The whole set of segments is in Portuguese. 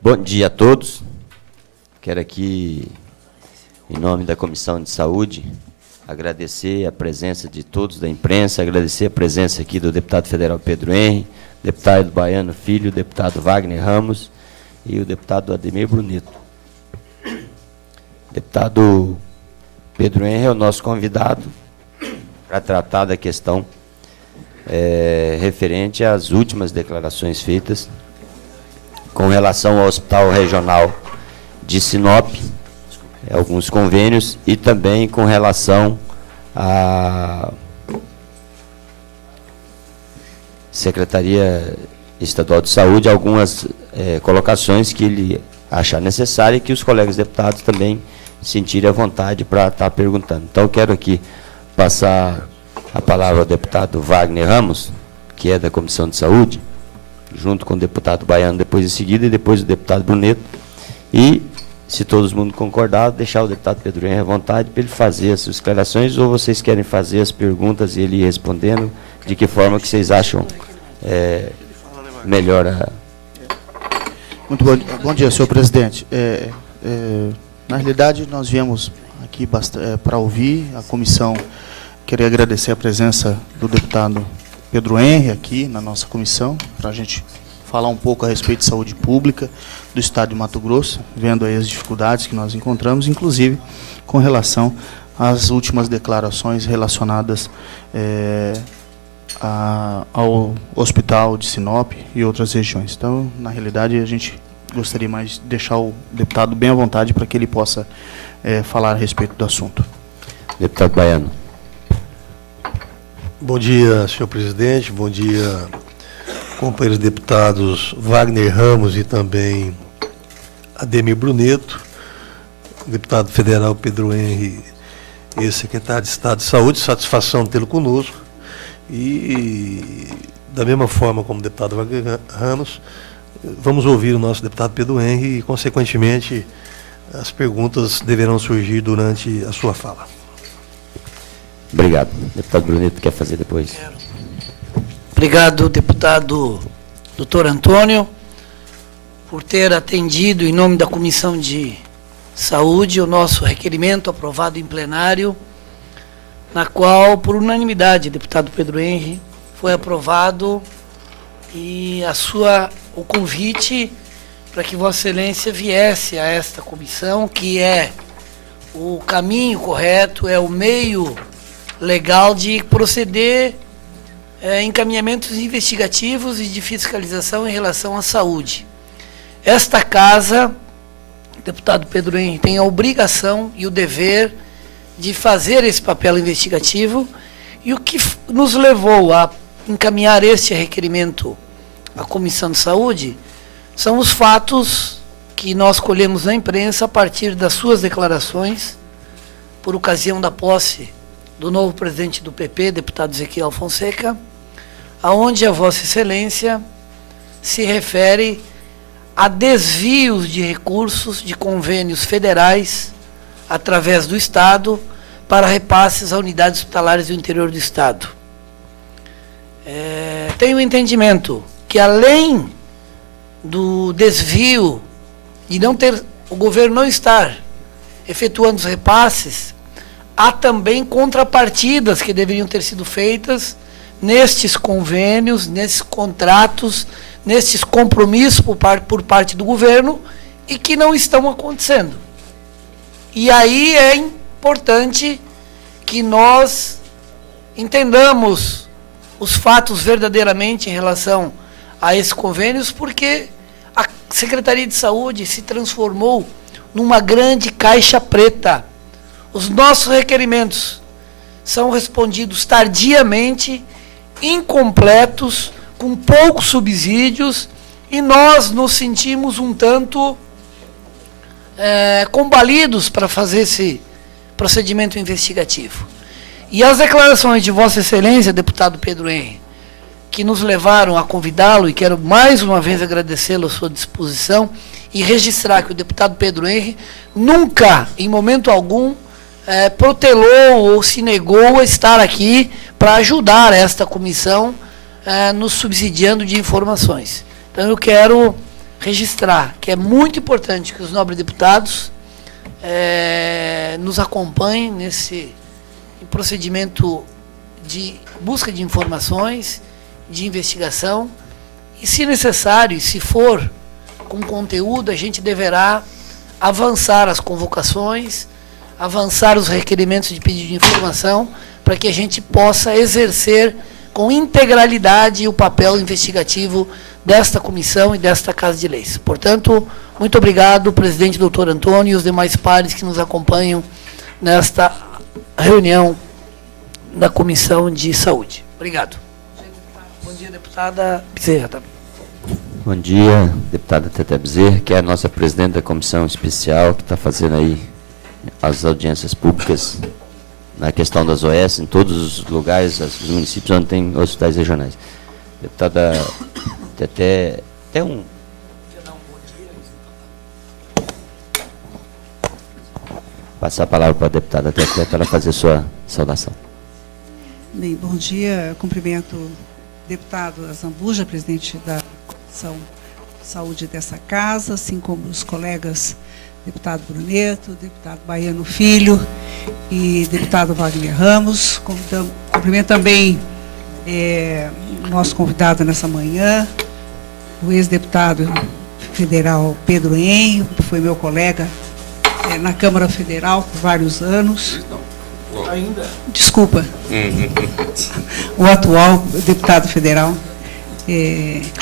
Bom dia a todos. Quero aqui, em nome da Comissão de Saúde, agradecer a presença de todos da imprensa, agradecer a presença aqui do deputado federal Pedro Henri, deputado Baiano Filho, deputado Wagner Ramos e o deputado Ademir Brunetto. Deputado Pedro Henri é o nosso convidado para tratar da questão referente às últimas declarações feitas com relação ao Hospital Regional de Sinop, alguns convênios, e também com relação à Secretaria Estadual de Saúde, algumas colocações que ele achar necessário e que os colegas deputados também sentirem a vontade para estar perguntando. Então, eu quero aqui passar a palavra ao deputado Wagner Ramos, que é da Comissão de Saúde, junto com o deputado Baiano depois em seguida, e depois o deputado Brunetto. E, se todo mundo concordar, deixar o deputado Pedro Henri à vontade para ele fazer as suas declarações, ou vocês querem fazer as perguntas e ele ir respondendo, de que forma que vocês acham melhor a... Muito bom dia, senhor presidente. Na realidade, nós viemos aqui para ouvir a comissão. Queria agradecer a presença do deputado Pedro Henri aqui na nossa comissão, para a gente falar um pouco a respeito de saúde pública do estado de Mato Grosso, vendo aí as dificuldades que nós encontramos, inclusive com relação às últimas declarações relacionadas ao Hospital de Sinop e outras regiões. Então, na realidade, a gente gostaria mais de deixar o deputado bem à vontade para que ele possa falar a respeito do assunto. Deputado Baiano. Bom dia, senhor presidente, bom dia, companheiros deputados Wagner Ramos e também Ademir Brunetto, deputado federal Pedro Henri, ex-secretário de Estado de Saúde, satisfação tê-lo conosco. E, da mesma forma como o deputado Wagner Ramos, vamos ouvir o nosso deputado Pedro Henri e, consequentemente, as perguntas deverão surgir durante a sua fala. Obrigado. Deputado Brunetto, quer fazer depois? Quero. Obrigado, deputado doutor Antônio, por ter atendido, em nome da Comissão de Saúde, o nosso requerimento aprovado em plenário, na qual, por unanimidade, deputado Pedro Henri, foi aprovado e o convite para que Vossa Excelência viesse a esta comissão, que é o caminho correto, é o meio legal de proceder encaminhamentos investigativos e de fiscalização em relação à saúde. Esta casa, deputado Pedro Henri, tem a obrigação e o dever de fazer esse papel investigativo, e o que nos levou a encaminhar este requerimento à Comissão de Saúde são os fatos que nós colhemos na imprensa a partir das suas declarações, por ocasião da posse do novo presidente do PP, deputado Ezequiel Fonseca, aonde a Vossa Excelência se refere a desvios de recursos de convênios federais através do Estado para repasses a unidades hospitalares do interior do Estado. Tenho o entendimento que, além do desvio de o governo não estar efetuando os repasses, há também contrapartidas que deveriam ter sido feitas nestes convênios, nesses contratos, nestes compromissos por parte do governo e que não estão acontecendo. E aí é importante que nós entendamos os fatos verdadeiramente em relação a esses convênios, porque a Secretaria de Saúde se transformou numa grande caixa preta. Os nossos requerimentos são respondidos tardiamente, incompletos, com poucos subsídios, e nós nos sentimos um tanto combalidos para fazer esse procedimento investigativo. E as declarações de Vossa Excelência, deputado Pedro Henri, que nos levaram a convidá-lo, e quero mais uma vez agradecê-lo a sua disposição, e registrar que o deputado Pedro Henri nunca, em momento algum, protelou ou se negou a estar aqui para ajudar esta comissão nos subsidiando de informações. Então eu quero registrar que é muito importante que os nobres deputados nos acompanhem nesse procedimento de busca de informações, de investigação, e se necessário, e se for com conteúdo, a gente deverá avançar as convocações, avançar os requerimentos de pedido de informação, para que a gente possa exercer com integralidade o papel investigativo desta comissão e desta Casa de Leis. Portanto, muito obrigado, presidente doutor Antônio e os demais pares que nos acompanham nesta reunião da Comissão de Saúde. Obrigado. Bom dia, deputada Bezerra. Tá? Bom dia, deputada Teté Bezerra, que é a nossa presidente da comissão especial, que está fazendo aí as audiências públicas na questão das OS, em todos os lugares, os municípios onde tem hospitais regionais. Deputada Teté, tem um... Passar a palavra para a deputada Teté para ela fazer sua saudação. Bem, bom dia. Eu cumprimento o deputado Azambuja, presidente da Comissão de Saúde dessa casa, assim como os colegas deputado Bruneto, deputado Baiano Filho e deputado Wagner Ramos. Cumprimento também o nosso convidado nessa manhã, o ex-deputado federal Pedro Enio, que foi meu colega na Câmara Federal por vários anos. Ainda? Desculpa. O atual deputado federal.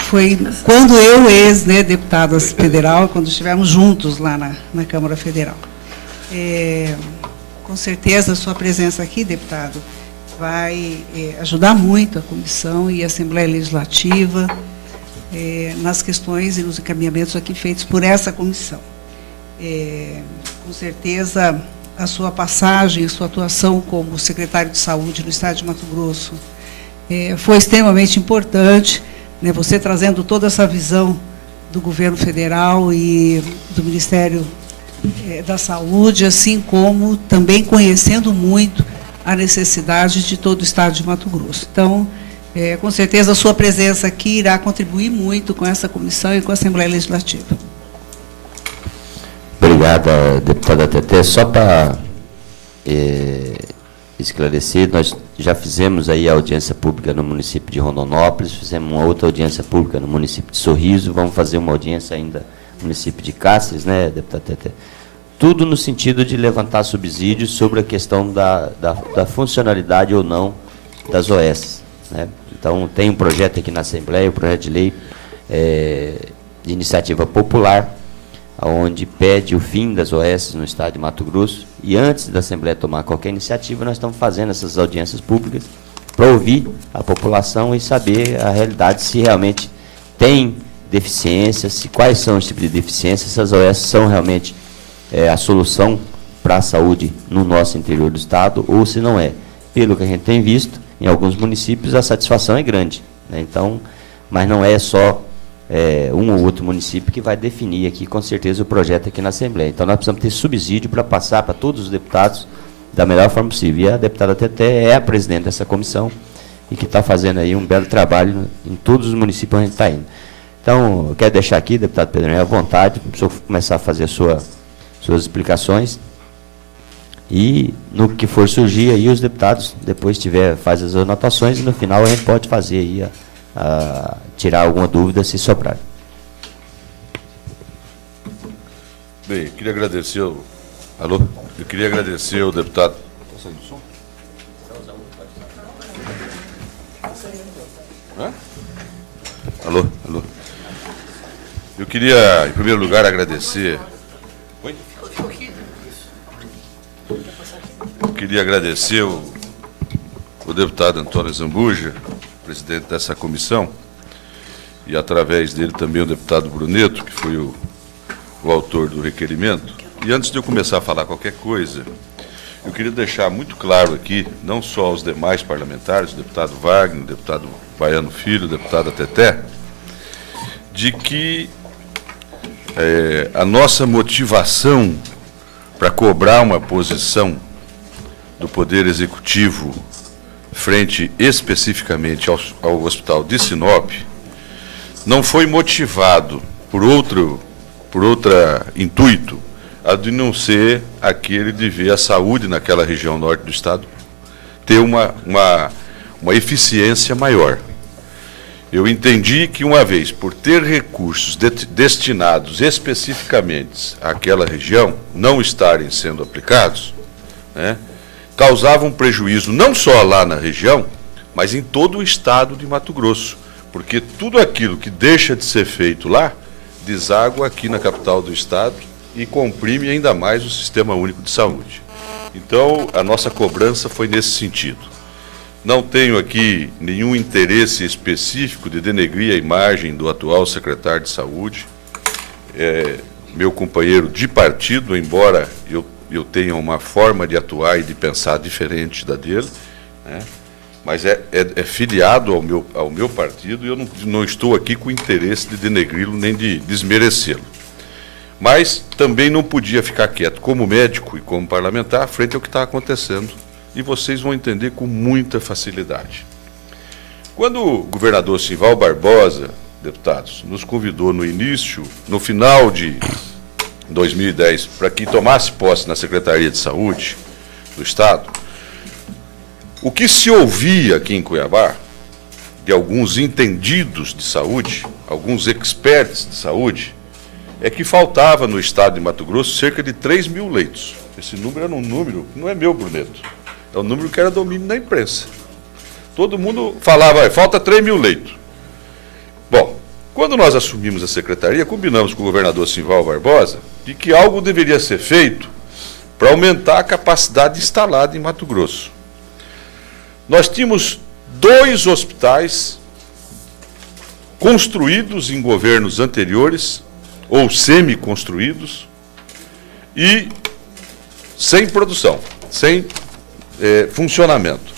Foi quando eu, ex-deputada federal, quando estivemos juntos lá na Câmara Federal. Com certeza, a sua presença aqui, deputado, vai ajudar muito a comissão e a Assembleia Legislativa nas questões e nos encaminhamentos aqui feitos por essa comissão. Com certeza, a sua passagem, a sua atuação como secretário de Saúde no Estado de Mato Grosso foi extremamente importante, né, você trazendo toda essa visão do governo federal e do Ministério da Saúde, assim como também conhecendo muito a necessidade de todo o Estado de Mato Grosso. Então, com certeza, a sua presença aqui irá contribuir muito com essa comissão e com a Assembleia Legislativa. Obrigada, deputada Teté. Só para esclarecer, nós já fizemos aí a audiência pública no município de Rondonópolis, fizemos uma outra audiência pública no município de Sorriso, vamos fazer uma audiência ainda no município de Cáceres, né, deputada Teté? Tudo no sentido de levantar subsídios sobre a questão da funcionalidade ou não das OS. Né? Então, tem um projeto aqui na Assembleia, o projeto de lei de iniciativa popular, onde pede o fim das OS no estado de Mato Grosso, e antes da Assembleia tomar qualquer iniciativa, nós estamos fazendo essas audiências públicas para ouvir a população e saber a realidade, se realmente tem deficiências, quais são os tipos de deficiências, se as OS são realmente a solução para a saúde no nosso interior do estado, ou se não é. Pelo que a gente tem visto, em alguns municípios a satisfação é grande, né? Então, mas não é só um ou outro município que vai definir aqui, com certeza, o projeto aqui na Assembleia. Então, nós precisamos ter subsídio para passar para todos os deputados da melhor forma possível. E a deputada Teté é a presidente dessa comissão e que está fazendo aí um belo trabalho em todos os municípios onde a gente está indo. Então, eu quero deixar aqui, deputado Pedro, à vontade, para o senhor começar a fazer suas explicações. E, no que for surgir, aí os deputados, depois faz as anotações e, no final, a gente pode fazer aí tirar alguma dúvida, se sobrar. Bem, queria agradecer Alô? Eu queria agradecer ao deputado... Está saindo o som? Hã? Alô? Alô? Eu queria, em primeiro lugar, agradecer... Oi? Eu queria agradecer o deputado Antônio Azambuja, presidente dessa comissão, e através dele também o deputado Bruneto, que foi o autor do requerimento. E antes de eu começar a falar qualquer coisa, eu queria deixar muito claro aqui, não só aos demais parlamentares, o deputado Wagner, o deputado Baiano Filho, o deputado Teté, de que a nossa motivação para cobrar uma posição do Poder Executivo frente especificamente ao Hospital de Sinop não foi motivado por outro intuito, a de não ser aquele de ver a saúde naquela região norte do estado ter uma eficiência maior. Eu entendi que, uma vez por ter recursos destinados especificamente àquela região não estarem sendo aplicados, né, causava um prejuízo não só lá na região, mas em todo o estado de Mato Grosso, porque tudo aquilo que deixa de ser feito lá deságua aqui na capital do estado e comprime ainda mais o Sistema Único de Saúde. Então, a nossa cobrança foi nesse sentido. Não tenho aqui nenhum interesse específico de denegrir a imagem do atual secretário de Saúde, meu companheiro de partido, embora eu tenha uma forma de atuar e de pensar diferente da dele, né? Mas é filiado ao meu partido e eu não estou aqui com interesse de denegri-lo nem de desmerecê-lo. Mas também não podia ficar quieto como médico e como parlamentar frente ao que está acontecendo, e vocês vão entender com muita facilidade. Quando o governador Simval Barbosa, deputados, nos convidou no final de 2010, para que tomasse posse na Secretaria de Saúde do Estado, o que se ouvia aqui em Cuiabá, de alguns entendidos de saúde, alguns experts de saúde, é que faltava no estado de Mato Grosso cerca de 3 mil leitos. Esse número era um número, não é meu, Bruneto, é um número que era domínio da imprensa. Todo mundo falava, falta 3 mil leitos. Bom, quando nós assumimos a secretaria, combinamos com o governador Simval Barbosa de que algo deveria ser feito para aumentar a capacidade instalada em Mato Grosso. Nós tínhamos 2 hospitais construídos em governos anteriores, ou semi-construídos, e sem produção, sem funcionamento.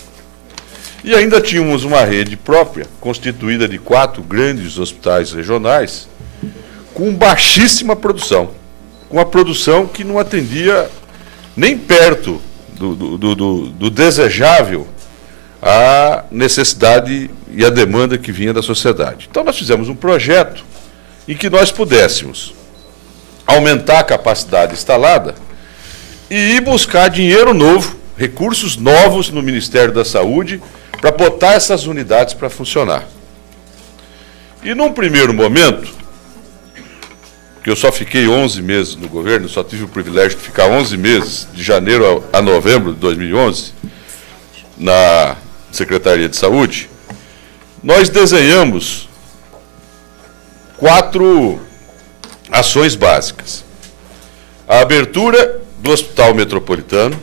E ainda tínhamos uma rede própria, constituída de 4 grandes hospitais regionais, com baixíssima produção, com a produção que não atendia nem perto do desejável a necessidade e a demanda que vinha da sociedade. Então nós fizemos um projeto em que nós pudéssemos aumentar a capacidade instalada e ir buscar dinheiro novo, recursos novos no Ministério da Saúde, para botar essas unidades para funcionar. E num primeiro momento, que eu só fiquei 11 meses no governo, só tive o privilégio de ficar 11 meses, de janeiro a novembro de 2011, na Secretaria de Saúde, nós desenhamos 4 ações básicas. A abertura do Hospital Metropolitano,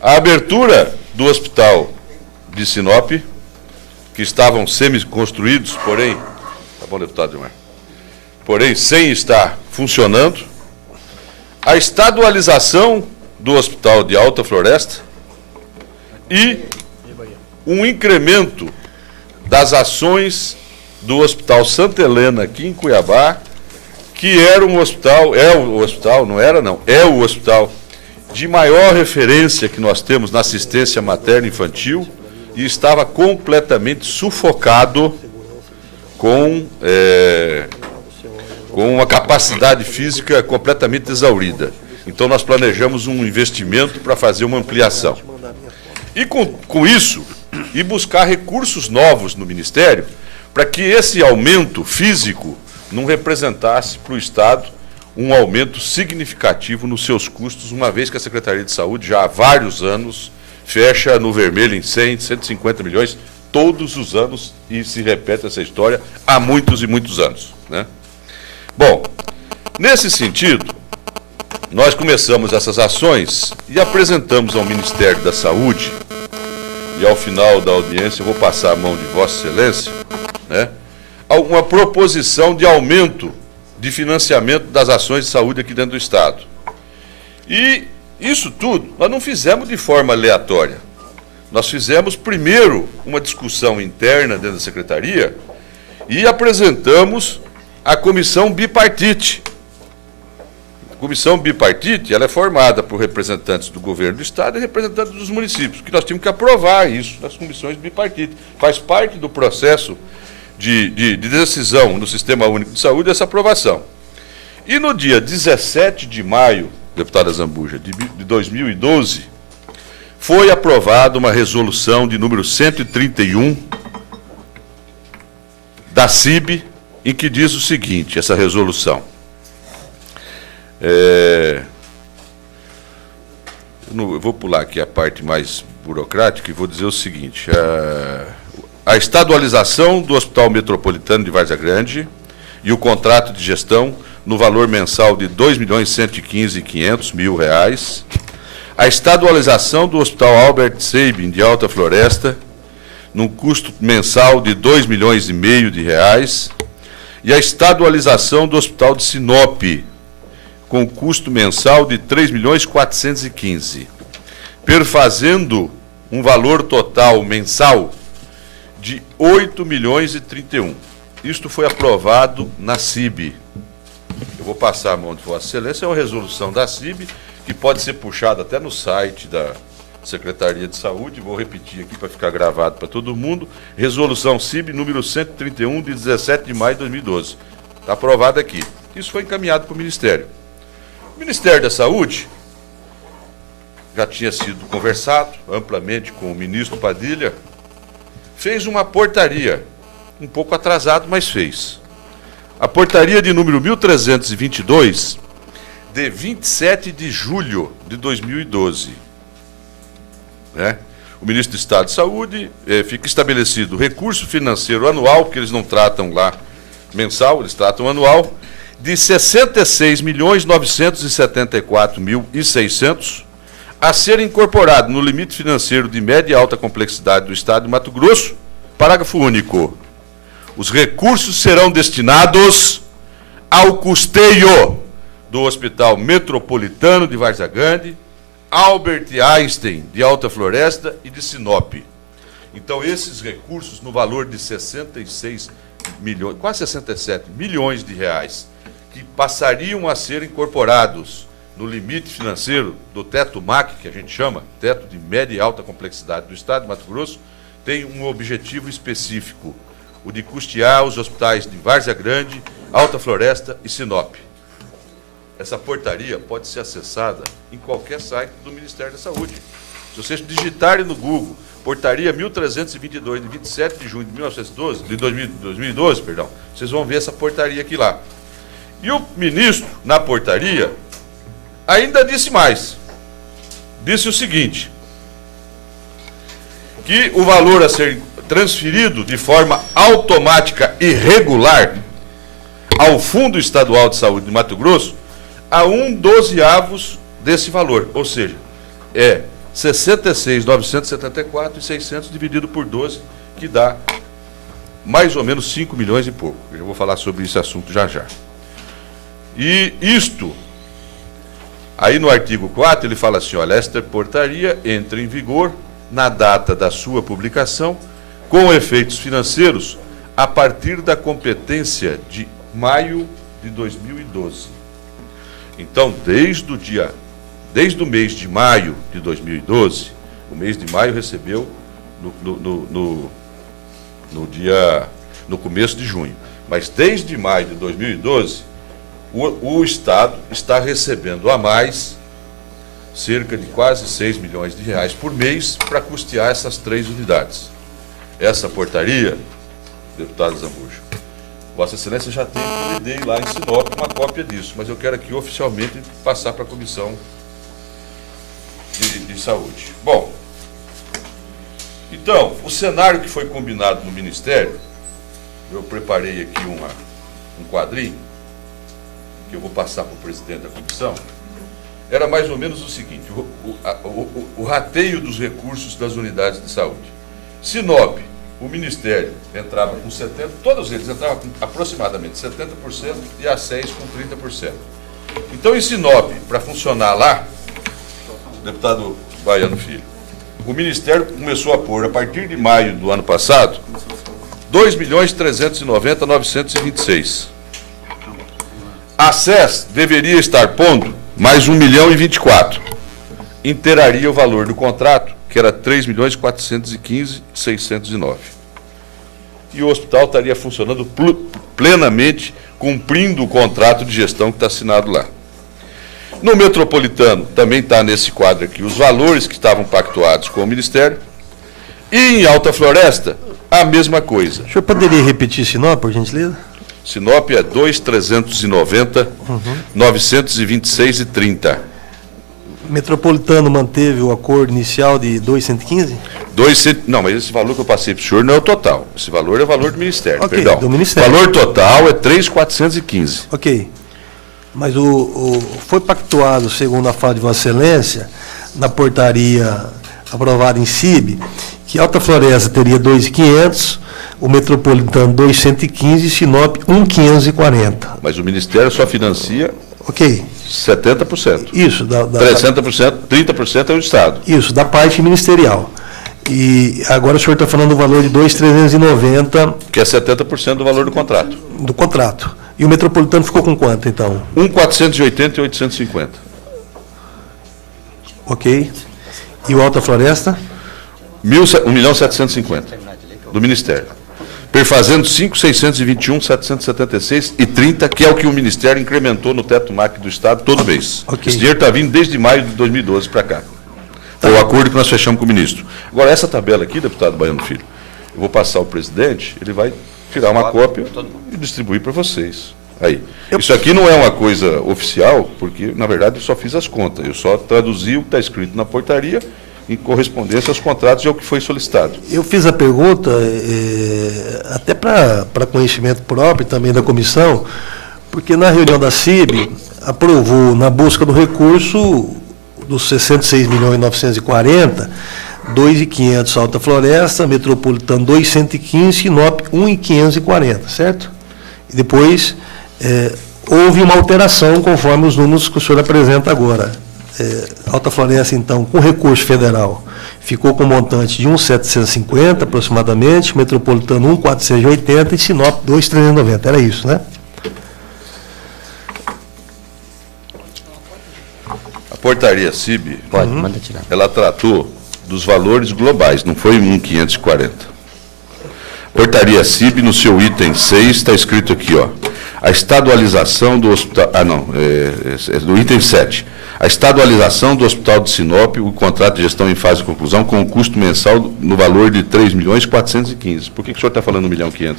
a abertura do Hospital de Sinop, que estavam semi-construídos, porém, tá bom, deputado Dilmar, porém sem estar funcionando, a estadualização do Hospital de Alta Floresta e um incremento das ações do Hospital Santa Helena, aqui em Cuiabá, que era um hospital, é o hospital de maior referência que nós temos na assistência materna infantil e estava completamente sufocado com uma capacidade física completamente exaurida. Então nós planejamos um investimento para fazer uma ampliação. E com isso, e buscar recursos novos no Ministério, para que esse aumento físico não representasse para o Estado um aumento significativo nos seus custos, uma vez que a Secretaria de Saúde já há vários anos fecha no vermelho em 100, 150 milhões, todos os anos, e se repete essa história há muitos e muitos anos, né? Bom, nesse sentido, nós começamos essas ações e apresentamos ao Ministério da Saúde, e ao final da audiência eu vou passar a mão de Vossa Excelência, né, uma proposição de aumento de financiamento das ações de saúde aqui dentro do Estado. E isso tudo nós não fizemos de forma aleatória. Nós fizemos primeiro uma discussão interna dentro da Secretaria e apresentamos a comissão bipartite comissão bipartite, ela é formada por representantes do governo do Estado e representantes dos municípios, que nós tínhamos que aprovar isso nas comissões bipartite. Faz parte do processo de decisão no Sistema Único de Saúde essa aprovação. E no dia 17 de maio, deputada Zambuja, de 2012, foi aprovada uma resolução de número 131 da CIB, em que diz o seguinte, essa resolução. Eu vou pular aqui a parte mais burocrática e vou dizer o seguinte. A estadualização do Hospital Metropolitano de Várzea Grande e o contrato de gestão no valor mensal de R$ 2.115.500.000. A estadualização do Hospital Albert Sabin de Alta Floresta, num custo mensal de R$ 2,5 milhões de reais. E a estadualização do Hospital de Sinop, com custo mensal de R$ 3.415.000, perfazendo um valor total mensal de R$ 8.031.000. Isto foi aprovado na CIB. Eu vou passar a mão de Vossa Excelência, é uma resolução da CIB, que pode ser puxada até no site da Secretaria de Saúde, vou repetir aqui para ficar gravado para todo mundo, resolução CIB número 131, de 17 de maio de 2012. Está aprovado aqui. Isso foi encaminhado para o Ministério. O Ministério da Saúde já tinha sido conversado amplamente com o ministro Padilha, fez uma portaria, um pouco atrasado, mas fez. A portaria de número 1322, de 27 de julho de 2012. O ministro do Estado de Saúde, fica estabelecido recurso financeiro anual, porque eles não tratam lá mensal, eles tratam anual, de R$ 66.974.600 a ser incorporado no limite financeiro de média e alta complexidade do Estado de Mato Grosso. Parágrafo único. Os recursos serão destinados ao custeio do Hospital Metropolitano de Várzea Grande, Albert Einstein de Alta Floresta e de Sinop. Então, esses recursos no valor de 66 milhões, quase 67 milhões de reais, que passariam a ser incorporados no limite financeiro do teto MAC, que a gente chama, teto de média e alta complexidade do Estado de Mato Grosso, tem um objetivo específico, o de custear os hospitais de Várzea Grande, Alta Floresta e Sinop. Essa portaria pode ser acessada em qualquer site do Ministério da Saúde. Se vocês digitarem no Google, portaria 1322, de 27 de junho de 2012, vocês vão ver essa portaria aqui lá. E o ministro, na portaria, ainda disse mais. Disse o seguinte, que o valor a ser transferido de forma automática e regular ao Fundo Estadual de Saúde de Mato Grosso a 1/12 desse valor, ou seja, é 66.974.600 dividido por 12, que dá mais ou menos 5 milhões e pouco. Eu já vou falar sobre esse assunto já já. E isto, aí no artigo 4, ele fala assim, olha, esta portaria entra em vigor na data da sua publicação, com efeitos financeiros, a partir da competência de maio de 2012. Então, desde o mês de maio de 2012, o mês de maio recebeu no começo de junho. Mas desde maio de 2012, o Estado está recebendo a mais cerca de quase 6 milhões de reais por mês para custear essas 3 unidades. Essa portaria, deputado Zambuja, Vossa Excelência já tem, eu dei lá em Sinop uma cópia disso, mas eu quero aqui oficialmente passar para a Comissão de Saúde. Bom, então, o cenário que foi combinado no Ministério, eu preparei aqui um quadrinho, que eu vou passar para o presidente da comissão, era mais ou menos o seguinte, o rateio dos recursos das unidades de saúde. Sinop, o Ministério entrava com 70%, todos eles entravam com aproximadamente 70% e a SES com 30%. Então, em Sinop, para funcionar lá, deputado Baiano Filho, o Ministério começou a pôr, a partir de maio do ano passado, R$ 2.390.926. A SES deveria estar pondo mais 1.024.000. Inteiraria o valor do contrato, que era 3.415.609. E o hospital estaria funcionando plenamente, cumprindo o contrato de gestão que está assinado lá. No Metropolitano, também está nesse quadro aqui, os valores que estavam pactuados com o Ministério. E em Alta Floresta, a mesma coisa. O senhor poderia repetir Sinop, por gentileza? Sinop é 2.390, 926,30. Metropolitano manteve o acordo inicial de 215? Não, mas esse valor que eu passei para o senhor não é o total. Esse valor é o valor do Ministério, Ok, perdão. do Ministério. O valor total é 3.415. Ok. Mas foi pactuado, segundo a fala de Vossa Excelência, na portaria aprovada em CIB, que Alta Floresta teria 2.500, o Metropolitano 2.115 e Sinop 1.540. Mas o Ministério só financia Ok. 70%. Isso, 60%, 30% é o Estado. Isso, da parte ministerial. E agora o senhor está falando do valor de 2.390 Que é 70% do valor do contrato. do contrato. E o Metropolitano ficou com quanto, então? 1.480 e 850. Ok. E o Alta Floresta? 1.750 do Ministério. Perfazendo 5.621.776,30, que é o que o Ministério incrementou no teto MAC do Estado todo mês. Ok. Esse dinheiro está vindo desde maio de 2012 para cá. Foi o acordo que nós fechamos com o ministro. Agora, essa tabela aqui, deputado Baiano Filho, eu vou passar ao presidente, ele vai tirar uma cópia e distribuir para vocês. Aí. Isso aqui não é uma coisa oficial, porque, na verdade, eu só fiz as contas. Eu só traduzi o que está escrito na portaria em correspondência aos contratos e ao que foi solicitado. Eu fiz a pergunta, até para conhecimento próprio também da comissão, porque na reunião da CIB aprovou, na busca do recurso, dos 66.940.000, 2.500 Alta Floresta, Metropolitano 2.115, Sinop 1.540, certo? E depois houve uma alteração conforme os números que o senhor apresenta agora. Alta Floresta, então, com recurso federal, ficou com um montante de 1.750 aproximadamente, Metropolitano 1.480 e Sinop 2.390. Era isso, né? A portaria CIB, Pode, manda tirar. ela tratou dos valores globais, não foi 1.540. Portaria CIB, no seu item 6, está escrito aqui, ó, a estadualização do hospital... no item 7. A estadualização do Hospital de Sinop, o contrato de gestão em fase de conclusão, com um custo mensal no valor de 3.415.000. Por que o senhor está falando 1.500.000?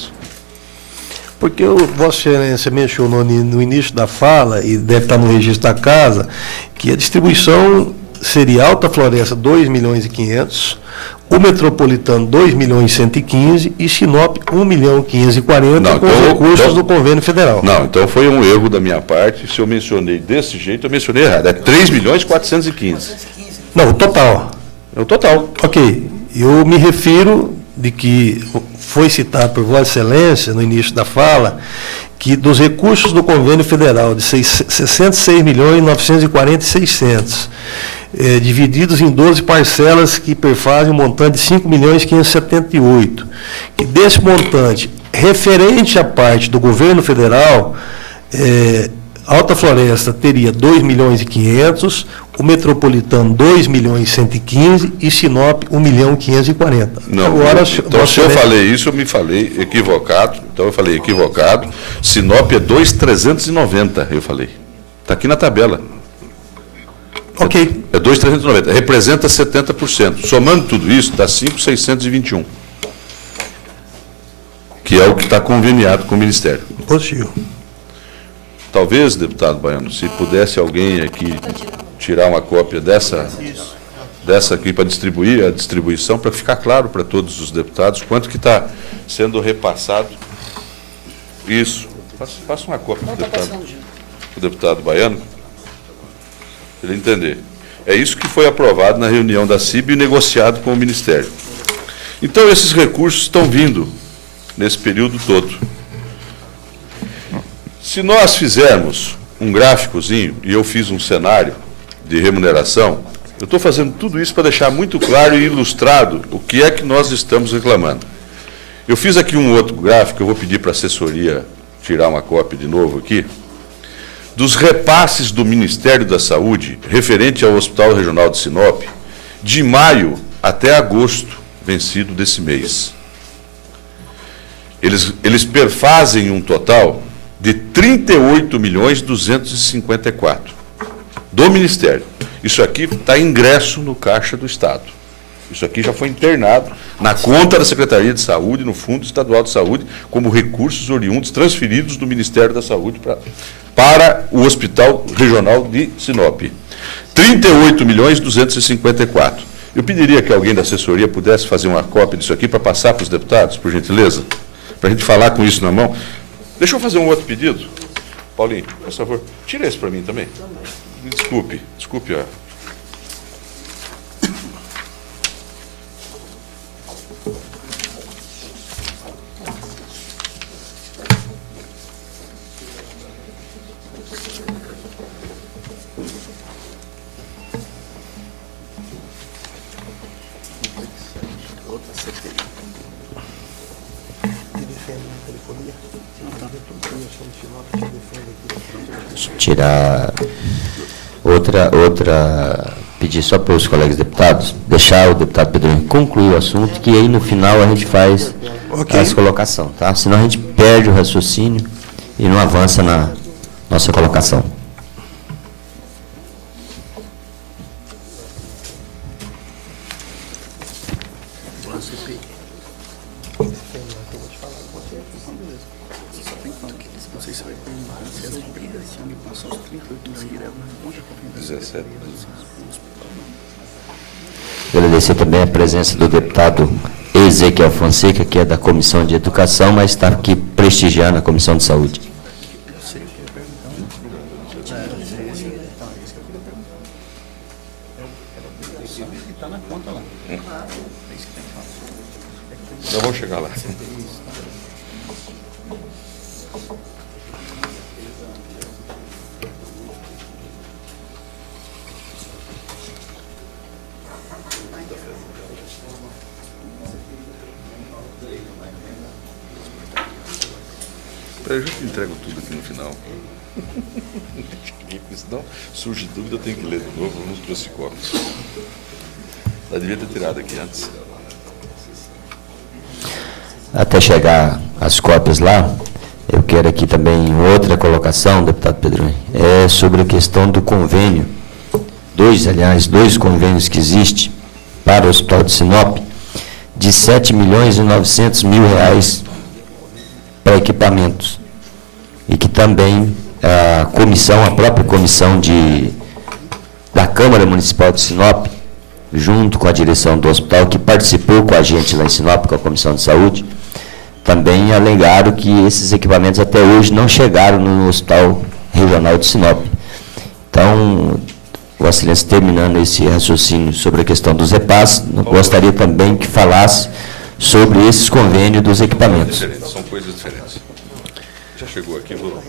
Porque Vossa Excelência mencionou no início da fala, e deve estar no registro da casa, que a distribuição seria Alta Floresta 2.500.000, o Metropolitano 2.115.000 e Sinop 1.540.000 com os recursos do convênio federal. Não, então foi um erro da minha parte. Se eu mencionei desse jeito, eu mencionei errado. É 3.415.000. Não, o total. É o total. Ok. Eu me refiro de que foi citado por Vossa Excelência no início da fala, que dos recursos do convênio federal de 66.940.600, divididos em 12 parcelas que perfazem um montante de 5.578.000, e desse montante, referente à parte do governo federal, Alta Floresta teria 2.500.000, o Metropolitano 2.115.000 e Sinop 1.540.000. Não, agora, então se eu falei isso, eu me falei equivocado. Então eu falei equivocado. Sinop é 2.390, eu falei. Está aqui na tabela. Ok. É 2.390, representa 70%. Somando tudo isso, dá 5.621. Que é o que está conveniado com o Ministério. Positivo. Talvez, deputado Baiano, se pudesse alguém aqui tirar uma cópia dessa aqui para distribuir, a distribuição, para ficar claro para todos os deputados quanto que está sendo repassado. Isso. Faça uma cópia para o deputado Baiano, para ele entender. É isso que foi aprovado na reunião da CIB e negociado com o Ministério. Então, esses recursos estão vindo nesse período todo. Se nós fizermos um gráficozinho, e eu fiz um cenário de remuneração, eu estou fazendo tudo isso para deixar muito claro e ilustrado o que é que nós estamos reclamando. Eu fiz aqui um outro gráfico, eu vou pedir para a assessoria tirar uma cópia de novo aqui. dos repasses do Ministério da Saúde referente ao Hospital Regional de Sinop, de maio até agosto, vencido desse mês. Eles perfazem um total de 38.254.000 do Ministério. Isso aqui está ingresso no Caixa do Estado. Isso aqui já foi internado na conta da Secretaria de Saúde, no Fundo Estadual de Saúde, como recursos oriundos transferidos do Ministério da Saúde para o Hospital Regional de Sinop. 38.254.000. Eu pediria que alguém da assessoria pudesse fazer uma cópia disso aqui para passar para os deputados, por gentileza, para a gente falar com isso na mão. Deixa eu fazer um outro pedido. Paulinho, por favor, tira esse para mim também. Desculpe, ó. Tirar pedir só para os colegas deputados, deixar o deputado Pedro concluir o assunto, que aí no final a gente faz as colocações, tá? Senão a gente perde o raciocínio e não avança na nossa colocação. Agradecer também a presença do deputado Ezequiel Fonseca, que é da Comissão de Educação, mas está aqui prestigiando a Comissão de Saúde. Já vou chegar lá. Eu já te entrego tudo aqui no final. Senão surge dúvida, eu tenho que ler de novo, eu não trouxe cópias. Eu devia ter tirado aqui antes. Até chegar as cópias lá, eu quero aqui também outra colocação, deputado Pedro, é sobre a questão do convênio, dois convênios que existem para o Hospital de Sinop, de R$7.900.000 para equipamentos, e que também a própria comissão da Câmara Municipal de Sinop, junto com a direção do hospital, que participou com a gente lá em Sinop, com a Comissão de Saúde, também alegaram que esses equipamentos até hoje não chegaram no Hospital Regional de Sinop. Então, Vossa Excelência, terminando esse raciocínio sobre a questão dos repasses, gostaria também que falasse sobre esses convênios dos equipamentos. São coisas diferentes. Já chegou aqui, vou...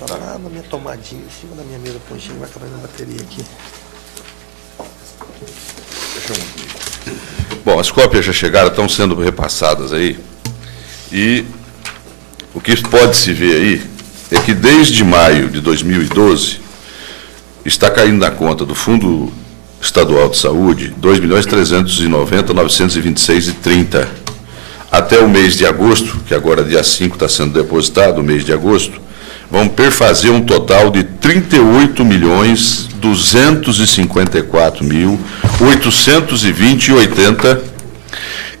Está lá na minha tomadinha, em cima da minha mesa, poxa, vai acabar na bateria aqui. Bom, as cópias já chegaram, estão sendo repassadas aí. E o que pode se ver aí é que desde maio de 2012 está caindo na conta do Fundo Estadual de Saúde R$ 2.390.926,30. Até o mês de agosto, que agora dia 5 está sendo depositado, o mês de agosto, vão perfazer um total de R$ 38.254.820,80,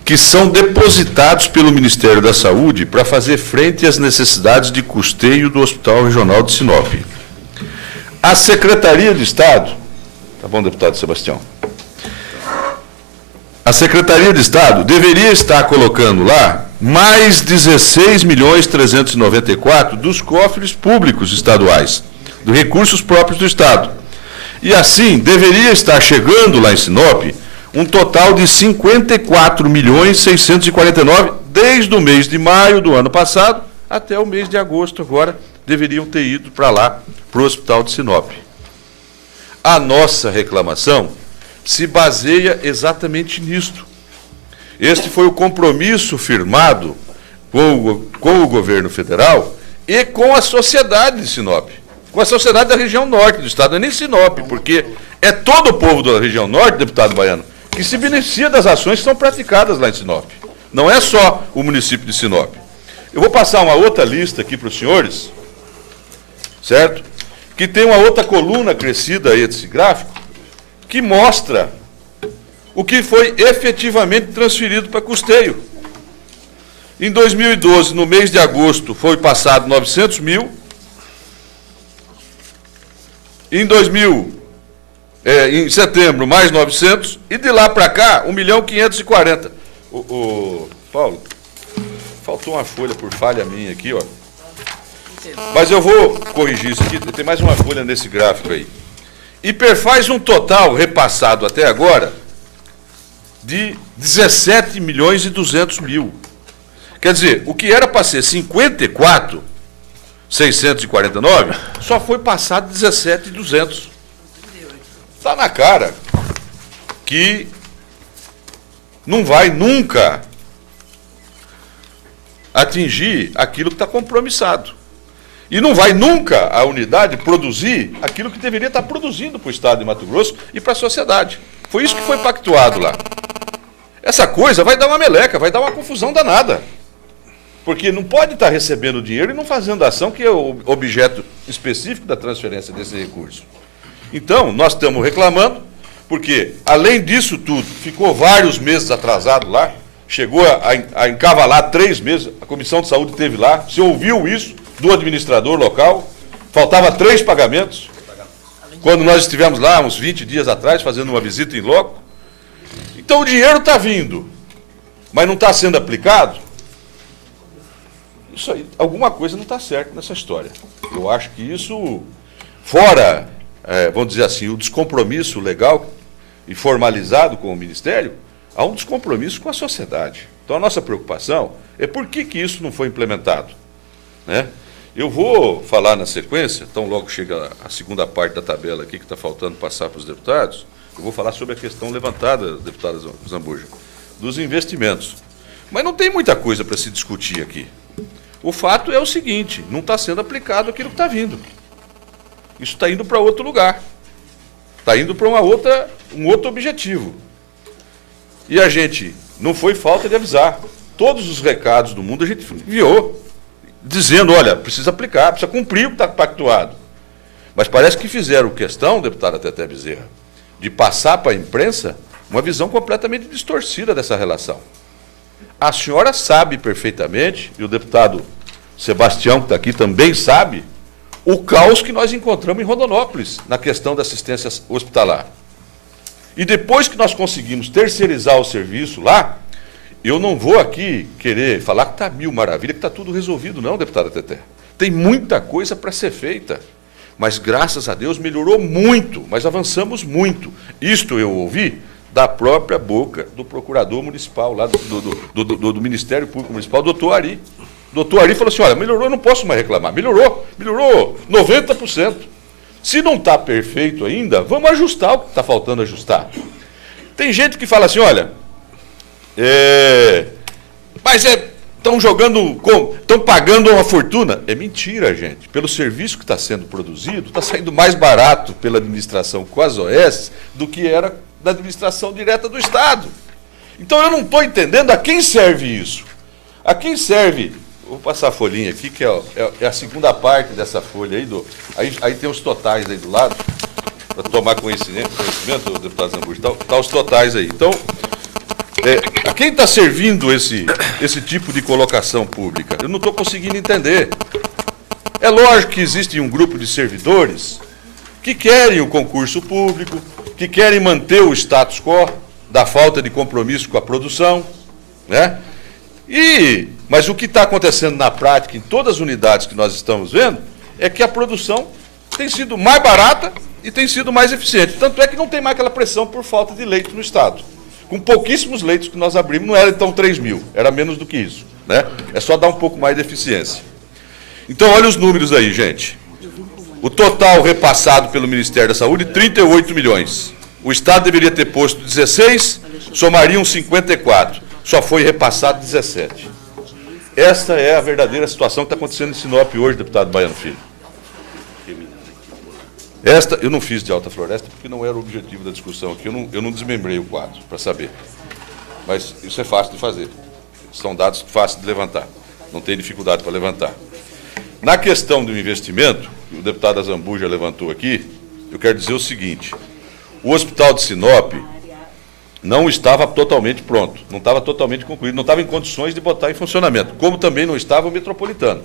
que são depositados pelo Ministério da Saúde para fazer frente às necessidades de custeio do Hospital Regional de Sinop. A Secretaria de Estado, tá bom, deputado Sebastião? A Secretaria de Estado deveria estar colocando lá mais 16.394.000 dos cofres públicos estaduais, dos recursos próprios do Estado. E assim, deveria estar chegando lá em Sinop um total de 54.649.000 desde o mês de maio do ano passado até o mês de agosto agora, deveriam ter ido para lá, para o Hospital de Sinop. A nossa reclamação se baseia exatamente nisto. Este foi o compromisso firmado com o governo federal e com a sociedade de Sinop. com a sociedade da região norte do estado, não é nem Sinop, porque é todo o povo da região norte, deputado Baiano, que se beneficia das ações que são praticadas lá em Sinop. Não é só o município de Sinop. Eu vou passar uma outra lista aqui para os senhores, certo? Que tem uma outra coluna crescida aí desse gráfico, que mostra o que foi efetivamente transferido para custeio. Em 2012, no mês de agosto, foi passado 900 mil. Em setembro, mais 900. E de lá para cá, 1.540.000. Paulo, faltou uma folha por falha minha aqui, ó. Mas eu vou corrigir isso aqui. Tem mais uma folha nesse gráfico aí. E faz um total repassado até agora de 17.200.000. Quer dizer, o que era para ser 54.649, só foi passado 17.200. Está na cara que não vai nunca atingir aquilo que está compromissado. E não vai nunca a unidade produzir aquilo que deveria estar produzindo para o Estado de Mato Grosso e para a sociedade. Foi isso que foi pactuado lá. Essa coisa vai dar uma meleca, vai dar uma confusão danada. Porque não pode estar recebendo dinheiro e não fazendo ação, que é o objeto específico da transferência desse recurso. Então, nós estamos reclamando, porque, além disso tudo, ficou vários meses atrasado lá, chegou a encavalar 3 meses, a Comissão de Saúde esteve lá, você ouviu isso do administrador local, faltava 3 pagamentos, quando nós estivemos lá, uns 20 dias atrás, fazendo uma visita em loco. Então, o dinheiro está vindo, mas não está sendo aplicado. Isso aí, alguma coisa não está certa nessa história. Eu acho que isso, fora, vamos dizer assim, o descompromisso legal e formalizado com o Ministério, há um descompromisso com a sociedade. Então, a nossa preocupação é por que isso não foi implementado, né? Eu vou falar na sequência, então logo chega a segunda parte da tabela aqui, que está faltando passar para os deputados, eu vou falar sobre a questão levantada, deputada Zambuja, dos investimentos. Mas não tem muita coisa para se discutir aqui. O fato é o seguinte, não está sendo aplicado aquilo que está vindo. Isso está indo para outro lugar. Está indo para um outro objetivo. E a gente, não foi falta de avisar. Todos os recados do mundo a gente enviou, dizendo, olha, precisa aplicar, precisa cumprir o que está pactuado. Mas parece que fizeram questão, deputada Teté Bezerra, de passar para a imprensa uma visão completamente distorcida dessa relação. A senhora sabe perfeitamente, e o deputado Sebastião, que está aqui, também sabe, o caos que nós encontramos em Rondonópolis, na questão da assistência hospitalar. E depois que nós conseguimos terceirizar o serviço lá, eu não vou aqui querer falar que está mil maravilha, que está tudo resolvido, não, deputada Teté. Tem muita coisa para ser feita, mas graças a Deus melhorou muito, mas avançamos muito. Isto eu ouvi da própria boca do procurador municipal, lá do Ministério Público Municipal, doutor Ari. Doutor Ari falou assim, olha, melhorou, eu não posso mais reclamar. Melhorou 90%. Se não está perfeito ainda, vamos ajustar o que está faltando ajustar. Tem gente que fala assim, olha, estão pagando uma fortuna. É mentira, gente. Pelo serviço que está sendo produzido, está saindo mais barato pela administração com as OS do que era da administração direta do Estado. Então eu não estou entendendo a quem serve isso. A quem serve, vou passar a folhinha aqui, que é a segunda parte dessa folha aí, aí tem os totais aí do lado, para tomar conhecimento, deputado Zambuja, tá os totais aí. Então, a quem está servindo esse tipo de colocação pública? Eu não estou conseguindo entender. É lógico que existe um grupo de servidores que querem o concurso público, que querem manter o status quo da falta de compromisso com a produção, né? Mas o que está acontecendo na prática, em todas as unidades que nós estamos vendo, é que a produção tem sido mais barata e tem sido mais eficiente. Tanto é que não tem mais aquela pressão por falta de leite no Estado. Com pouquíssimos leitos que nós abrimos, não era então 3 mil, era menos do que isso, né? É só dar um pouco mais de eficiência. Então, olha os números aí, gente. O total repassado pelo Ministério da Saúde, 38 milhões. O Estado deveria ter posto 16, somariam 54. Só foi repassado 17. Esta é a verdadeira situação que está acontecendo em Sinop hoje, deputado Baiano Filho. Eu não fiz de Alta Floresta porque não era o objetivo da discussão aqui, eu não desmembrei o quadro para saber. Mas isso é fácil de fazer. São dados fáceis de levantar. Não tem dificuldade para levantar. Na questão do investimento, que o deputado Azambuja levantou aqui, eu quero dizer o seguinte: o Hospital de Sinop não estava totalmente pronto, não estava totalmente concluído, não estava em condições de botar em funcionamento, como também não estava o Metropolitano.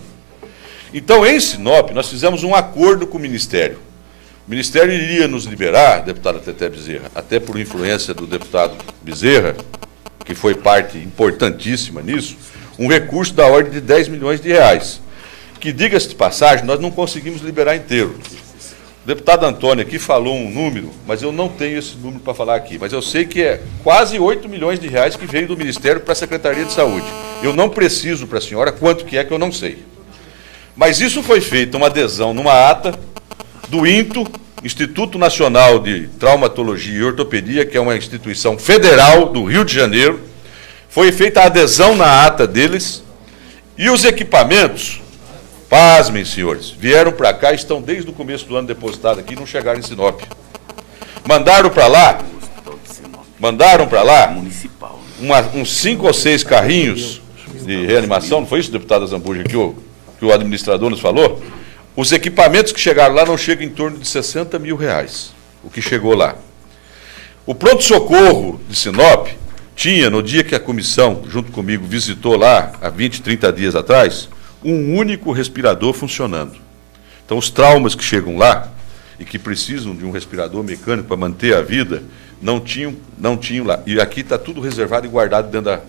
Então, em Sinop, nós fizemos um acordo com o Ministério. O Ministério iria nos liberar, deputada Teté Bezerra, até por influência do deputado Bezerra, que foi parte importantíssima nisso, um recurso da ordem de 10 milhões de reais, que, diga-se de passagem, nós não conseguimos liberar inteiro. O deputado Antônio aqui falou um número, mas eu não tenho esse número para falar aqui, mas eu sei que é quase 8 milhões de reais que veio do Ministério para a Secretaria de Saúde. Eu não preciso para a senhora quanto que eu não sei. Mas isso foi feito, uma adesão numa ata do INTO, Instituto Nacional de Traumatologia e Ortopedia, que é uma instituição federal do Rio de Janeiro. Foi feita a adesão na ata deles, e os equipamentos, pasmem, senhores, vieram para cá e estão desde o começo do ano depositados aqui e não chegaram em Sinop. Mandaram para lá uns 5 ou 6 carrinhos de reanimação, não foi isso, deputado Azambuja, que o administrador nos falou? Os equipamentos que chegaram lá não chegam em torno de 60 mil reais, o que chegou lá. O pronto-socorro de Sinop tinha, no dia que a comissão, junto comigo, visitou lá, há 20, 30 dias atrás, um único respirador funcionando. Então, os traumas que chegam lá e que precisam de um respirador mecânico para manter a vida, não tinham lá. E aqui está tudo reservado e guardado dentro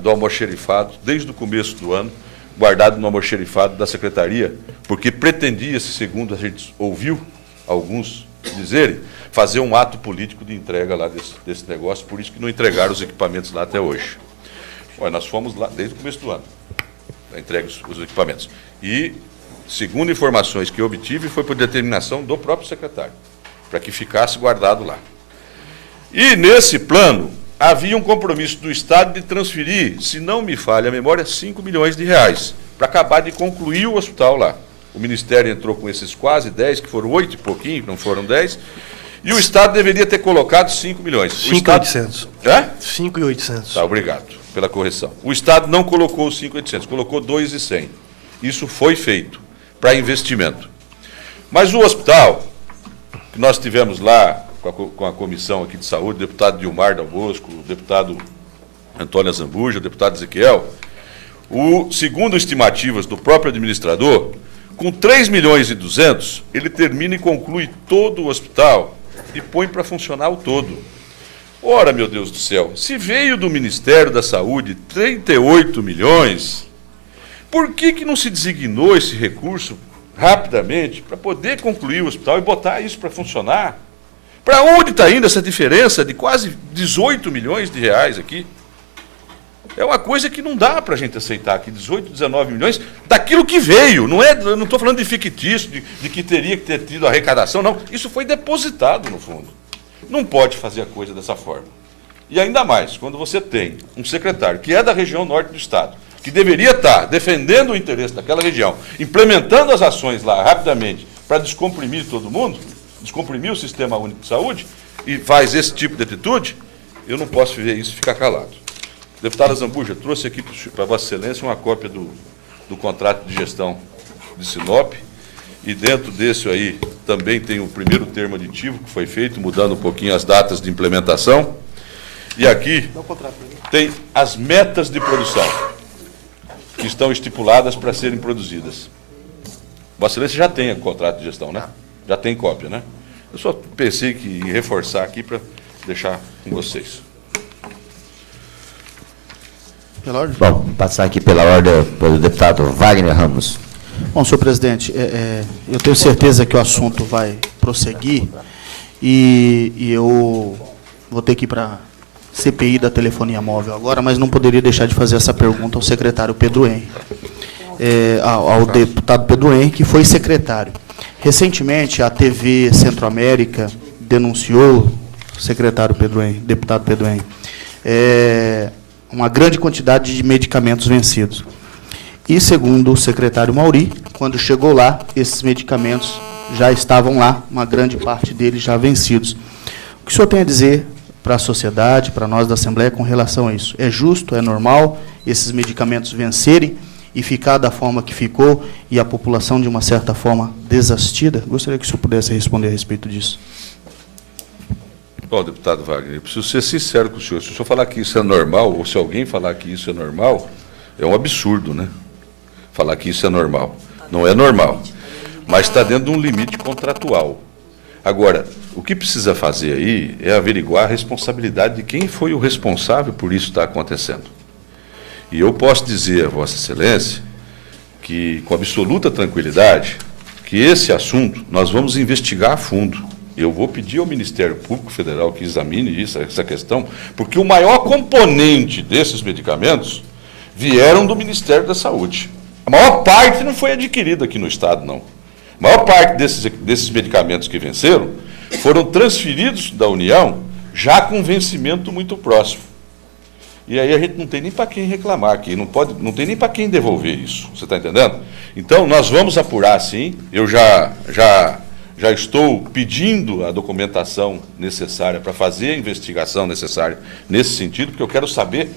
do almoxerifado, desde o começo do ano, guardado no almoxerifado da Secretaria, porque pretendia-se, segundo a gente ouviu alguns dizerem, fazer um ato político de entrega lá desse negócio, por isso que não entregaram os equipamentos lá até hoje. Olha, nós fomos lá desde o começo do ano, entregue os equipamentos. E, segundo informações que eu obtive, foi por determinação do próprio secretário, para que ficasse guardado lá. E, nesse plano, havia um compromisso do Estado de transferir, se não me falha a memória, 5 milhões de reais, para acabar de concluir o hospital lá. O Ministério entrou com esses quase 10, que foram 8 e pouquinho, não foram 10, e o Estado deveria ter colocado 5 milhões. 5.800. Hã? 5.800. Tá, obrigado pela correção. O Estado não colocou os 5.800, colocou 2.100. Isso foi feito para investimento. Mas o hospital, que nós tivemos lá com a comissão aqui de saúde, o deputado Dilmar Dal Bosco, o deputado Antônio Azambuja, o deputado Ezequiel, segundo estimativas do próprio administrador, com 3.200.000, ele termina e conclui todo o hospital e põe para funcionar o todo. Ora, meu Deus do céu, se veio do Ministério da Saúde 38 milhões, por que não se designou esse recurso rapidamente para poder concluir o hospital e botar isso para funcionar? Para onde está indo essa diferença de quase 18 milhões de reais aqui? É uma coisa que não dá para a gente aceitar aqui, 18, 19 milhões, daquilo que veio. Eu não estou falando de fictício, de que teria que ter tido arrecadação, não. Isso foi depositado no fundo. Não pode fazer a coisa dessa forma. E ainda mais, quando você tem um secretário que é da região norte do Estado, que deveria estar defendendo o interesse daquela região, implementando as ações lá rapidamente para descomprimir todo mundo, descomprimir o Sistema Único de Saúde, e faz esse tipo de atitude, eu não posso ver isso e ficar calado. O deputado Azambuja trouxe aqui para Vossa Excelência uma cópia do contrato de gestão de Sinop, e dentro desse aí também tem o primeiro termo aditivo que foi feito, mudando um pouquinho as datas de implementação. E aqui tem as metas de produção que estão estipuladas para serem produzidas. Vossa Excelência já tem o contrato de gestão, né? Já tem cópia, né? Eu só pensei que em reforçar aqui para deixar com vocês. Pela ordem? Bom, passar aqui pela ordem pelo deputado Wagner Ramos. Bom, senhor presidente, eu tenho certeza que o assunto vai prosseguir e eu vou ter que ir para a CPI da telefonia móvel agora, mas não poderia deixar de fazer essa pergunta ao secretário Pedro Henrique, ao deputado Pedro Henrique, que foi secretário. Recentemente, a TV Centro-América denunciou, secretário Pedro Henrique, deputado Pedro Henrique, uma grande quantidade de medicamentos vencidos. E, segundo o secretário Mauri, quando chegou lá, esses medicamentos já estavam lá, uma grande parte deles já vencidos. O que o senhor tem a dizer para a sociedade, para nós da Assembleia, com relação a isso? É justo, é normal esses medicamentos vencerem e ficar da forma que ficou e a população, de uma certa forma, desassistida? Gostaria que o senhor pudesse responder a respeito disso. Bom, deputado Wagner, eu preciso ser sincero com o senhor. Se o senhor falar que isso é normal, ou se alguém falar que isso é normal, é um absurdo, né? Falar que isso é normal. Não é normal, mas está dentro de um limite contratual. Agora, o que precisa fazer aí é averiguar a responsabilidade de quem foi o responsável por isso estar acontecendo. E eu posso dizer a Vossa Excelência que, com absoluta tranquilidade, que esse assunto nós vamos investigar a fundo. Eu vou pedir ao Ministério Público Federal que examine essa questão, porque o maior componente desses medicamentos vieram do Ministério da Saúde. A maior parte não foi adquirida aqui no Estado, não. A maior parte desses medicamentos que venceram foram transferidos da União já com vencimento muito próximo. E aí a gente não tem nem para quem reclamar aqui, não tem nem para quem devolver isso. Você está entendendo? Então, nós vamos apurar, sim. Eu já estou pedindo a documentação necessária para fazer a investigação necessária nesse sentido, porque eu quero saber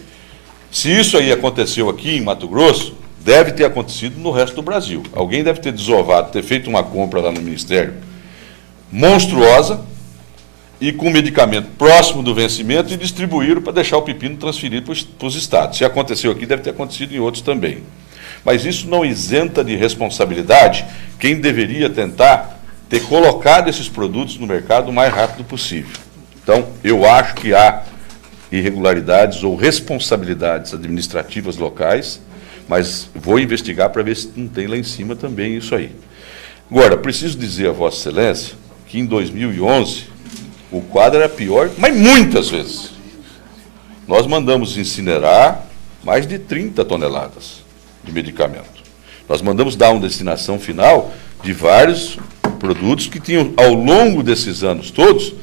se isso aí aconteceu aqui em Mato Grosso, deve ter acontecido no resto do Brasil. Alguém deve ter desovado, ter feito uma compra lá no Ministério monstruosa e com medicamento próximo do vencimento e distribuíram para deixar o pepino transferido para os estados. Se aconteceu aqui, deve ter acontecido em outros também. Mas isso não isenta de responsabilidade quem deveria tentar ter colocado esses produtos no mercado o mais rápido possível. Então, eu acho que há irregularidades ou responsabilidades administrativas locais, mas vou investigar para ver se não tem lá em cima também isso aí. Agora, preciso dizer a Vossa Excelência que em 2011 o quadro era pior, mas muitas vezes. Nós mandamos incinerar mais de 30 toneladas de medicamento. Nós mandamos dar uma destinação final de vários produtos que tinham, ao longo desses anos todos,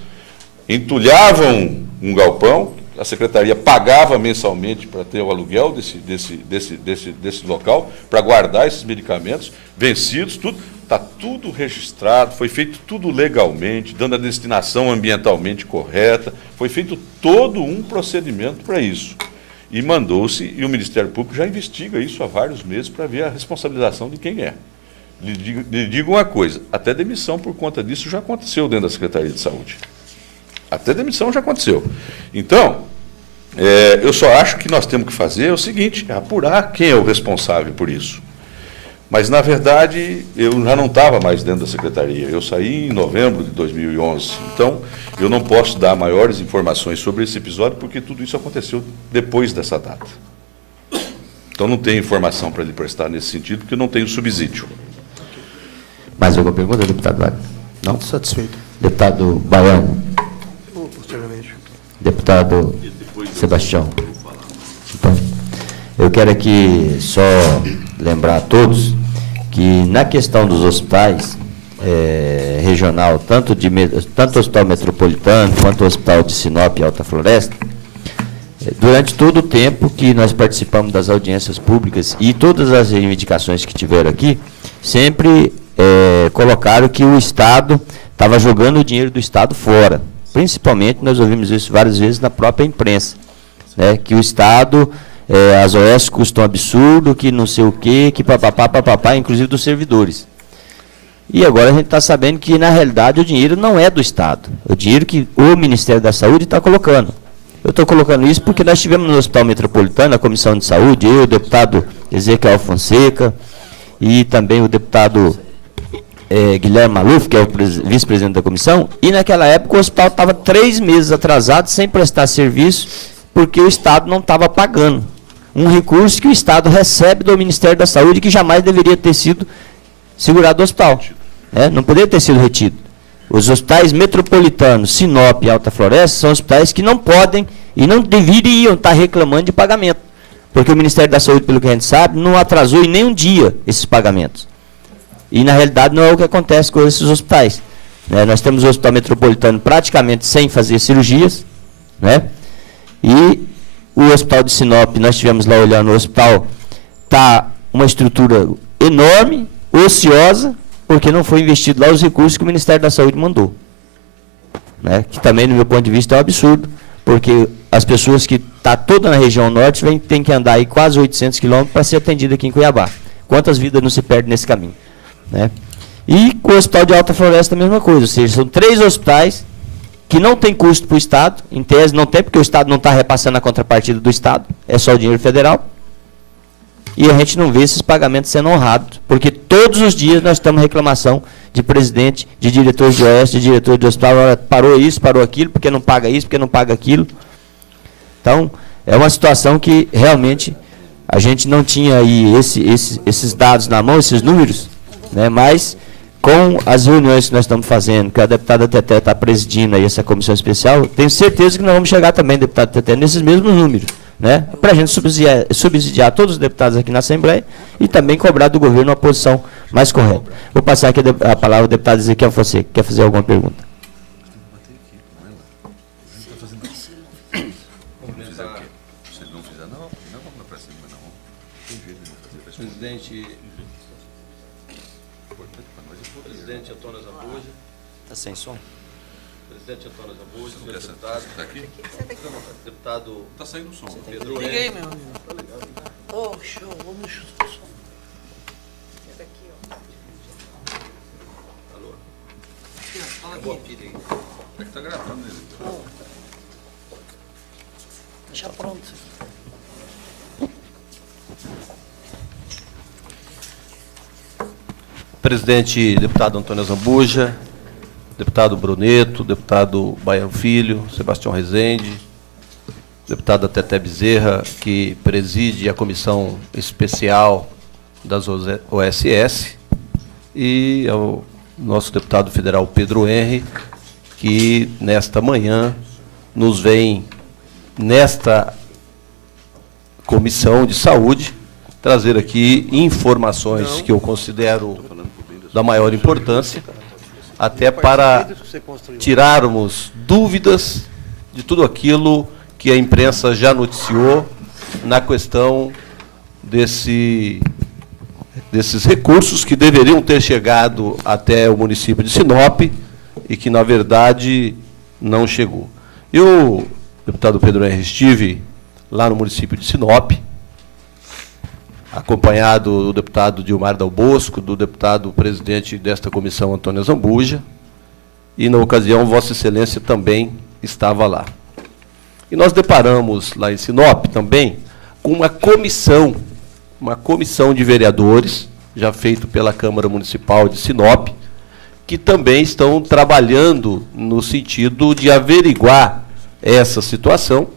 entulhavam um galpão, a Secretaria pagava mensalmente para ter o aluguel desse local, para guardar esses medicamentos, vencidos, tudo. Está tudo registrado, foi feito tudo legalmente, dando a destinação ambientalmente correta, foi feito todo um procedimento para isso. E mandou-se, e o Ministério Público já investiga isso há vários meses para ver a responsabilização de quem é. Lhe digo uma coisa, até demissão por conta disso já aconteceu dentro da Secretaria de Saúde. Até demissão já aconteceu. Então, eu só acho que nós temos que fazer o seguinte, apurar quem é o responsável por isso. Mas, na verdade, eu já não estava mais dentro da Secretaria. Eu saí em novembro de 2011. Então, eu não posso dar maiores informações sobre esse episódio, porque tudo isso aconteceu depois dessa data. Então, não tenho informação para lhe prestar nesse sentido, porque não tenho subsídio. Mais alguma pergunta, deputado Wagner? Não? Muito satisfeito. Deputado Baiano. Posteriormente. Deputado Sebastião. Eu quero aqui só lembrar a todos que na questão dos hospitais regional, tanto o Hospital Metropolitano quanto o Hospital de Sinop e Alta Floresta, durante todo o tempo que nós participamos das audiências públicas e todas as reivindicações que tiveram aqui, sempre colocaram que o Estado estava jogando o dinheiro do Estado fora. Principalmente, nós ouvimos isso várias vezes na própria imprensa, né, que o Estado, as OS custam um absurdo, que não sei o quê, que papapá, inclusive dos servidores. E agora a gente está sabendo que, na realidade, o dinheiro não é do Estado. É o dinheiro que o Ministério da Saúde está colocando. Eu estou colocando isso porque nós tivemos no Hospital Metropolitano, a Comissão de Saúde, eu, o deputado Ezequiel Fonseca, e também o deputado Guilherme Maluf, que é o vice-presidente da comissão, e naquela época o hospital estava 3 meses atrasado, sem prestar serviço, porque o Estado não estava pagando. Um recurso que o Estado recebe do Ministério da Saúde, que jamais deveria ter sido segurado do hospital. Não poderia ter sido retido. Os hospitais metropolitanos, Sinop e Alta Floresta, são hospitais que não podem e não deveriam estar reclamando de pagamento. Porque o Ministério da Saúde, pelo que a gente sabe, não atrasou em nenhum dia esses pagamentos. E, na realidade, não é o que acontece com esses hospitais. Nós temos o Hospital Metropolitano praticamente sem fazer cirurgias, e o Hospital de Sinop, nós estivemos lá olhando, o hospital está uma estrutura enorme, ociosa, porque não foi investido lá os recursos que o Ministério da Saúde mandou. Né? Que também, no meu ponto de vista, é um absurdo, porque as pessoas que estão toda na região norte têm que andar aí quase 800 quilômetros para ser atendida aqui em Cuiabá. Quantas vidas não se perdem nesse caminho? Né? E com o Hospital de Alta Floresta a mesma coisa, ou seja, são 3 hospitais que não tem custo para o Estado, em tese não tem, porque o Estado não está repassando a contrapartida do Estado, é só o dinheiro federal, e a gente não vê esses pagamentos sendo honrados, porque todos os dias nós estamos reclamação de presidente, de diretores de OS, de diretor de hospital, olha, parou isso, parou aquilo, porque não paga isso, porque não paga aquilo. Então, é uma situação que realmente a gente não tinha aí esses dados na mão, esses números, né, mas com as reuniões que nós estamos fazendo, que a deputada Teté está presidindo aí essa comissão especial, tenho certeza que nós vamos chegar também, deputado Teté, nesses mesmos números, né? Para a gente subsidiar todos os deputados aqui na Assembleia e também cobrar do governo uma posição mais correta. Vou passar aqui a palavra ao deputado Ezequiel Fonseca, quer fazer alguma pergunta? Presidente Antônio Zambuja. Está sem som? Presidente Antônio Zambuja, senhor deputado. Está aqui? Deputado Está saindo o som. Pedro Liguei, Henrique. meu amigo. Oh, show, vamos chutar o som. Alô. Fala Boa aqui. pilha aí. É que está gravando ele. Deixa pronto. Presidente, deputado Antônio Zambuja, deputado Bruneto, deputado Baiano Filho, Sebastião Rezende, deputada Teté Bezerra, que preside a comissão especial das OSS, e ao nosso deputado federal Pedro Henrique, que nesta manhã nos vem, nesta comissão de saúde, trazer aqui informações que eu considero da maior importância, até para tirarmos dúvidas de tudo aquilo que a imprensa já noticiou na questão desses recursos que deveriam ter chegado até o município de Sinop e que, na verdade, não chegou. Eu, deputado Pedro Henrique, estive lá no município de Sinop, acompanhado do deputado Dilmar Dal Bosco, do deputado presidente desta comissão, Antônio Zambuja, e, na ocasião, Vossa Excelência também estava lá. E nós deparamos lá em Sinop também com uma comissão de vereadores, já feito pela Câmara Municipal de Sinop, que também estão trabalhando no sentido de averiguar essa situação,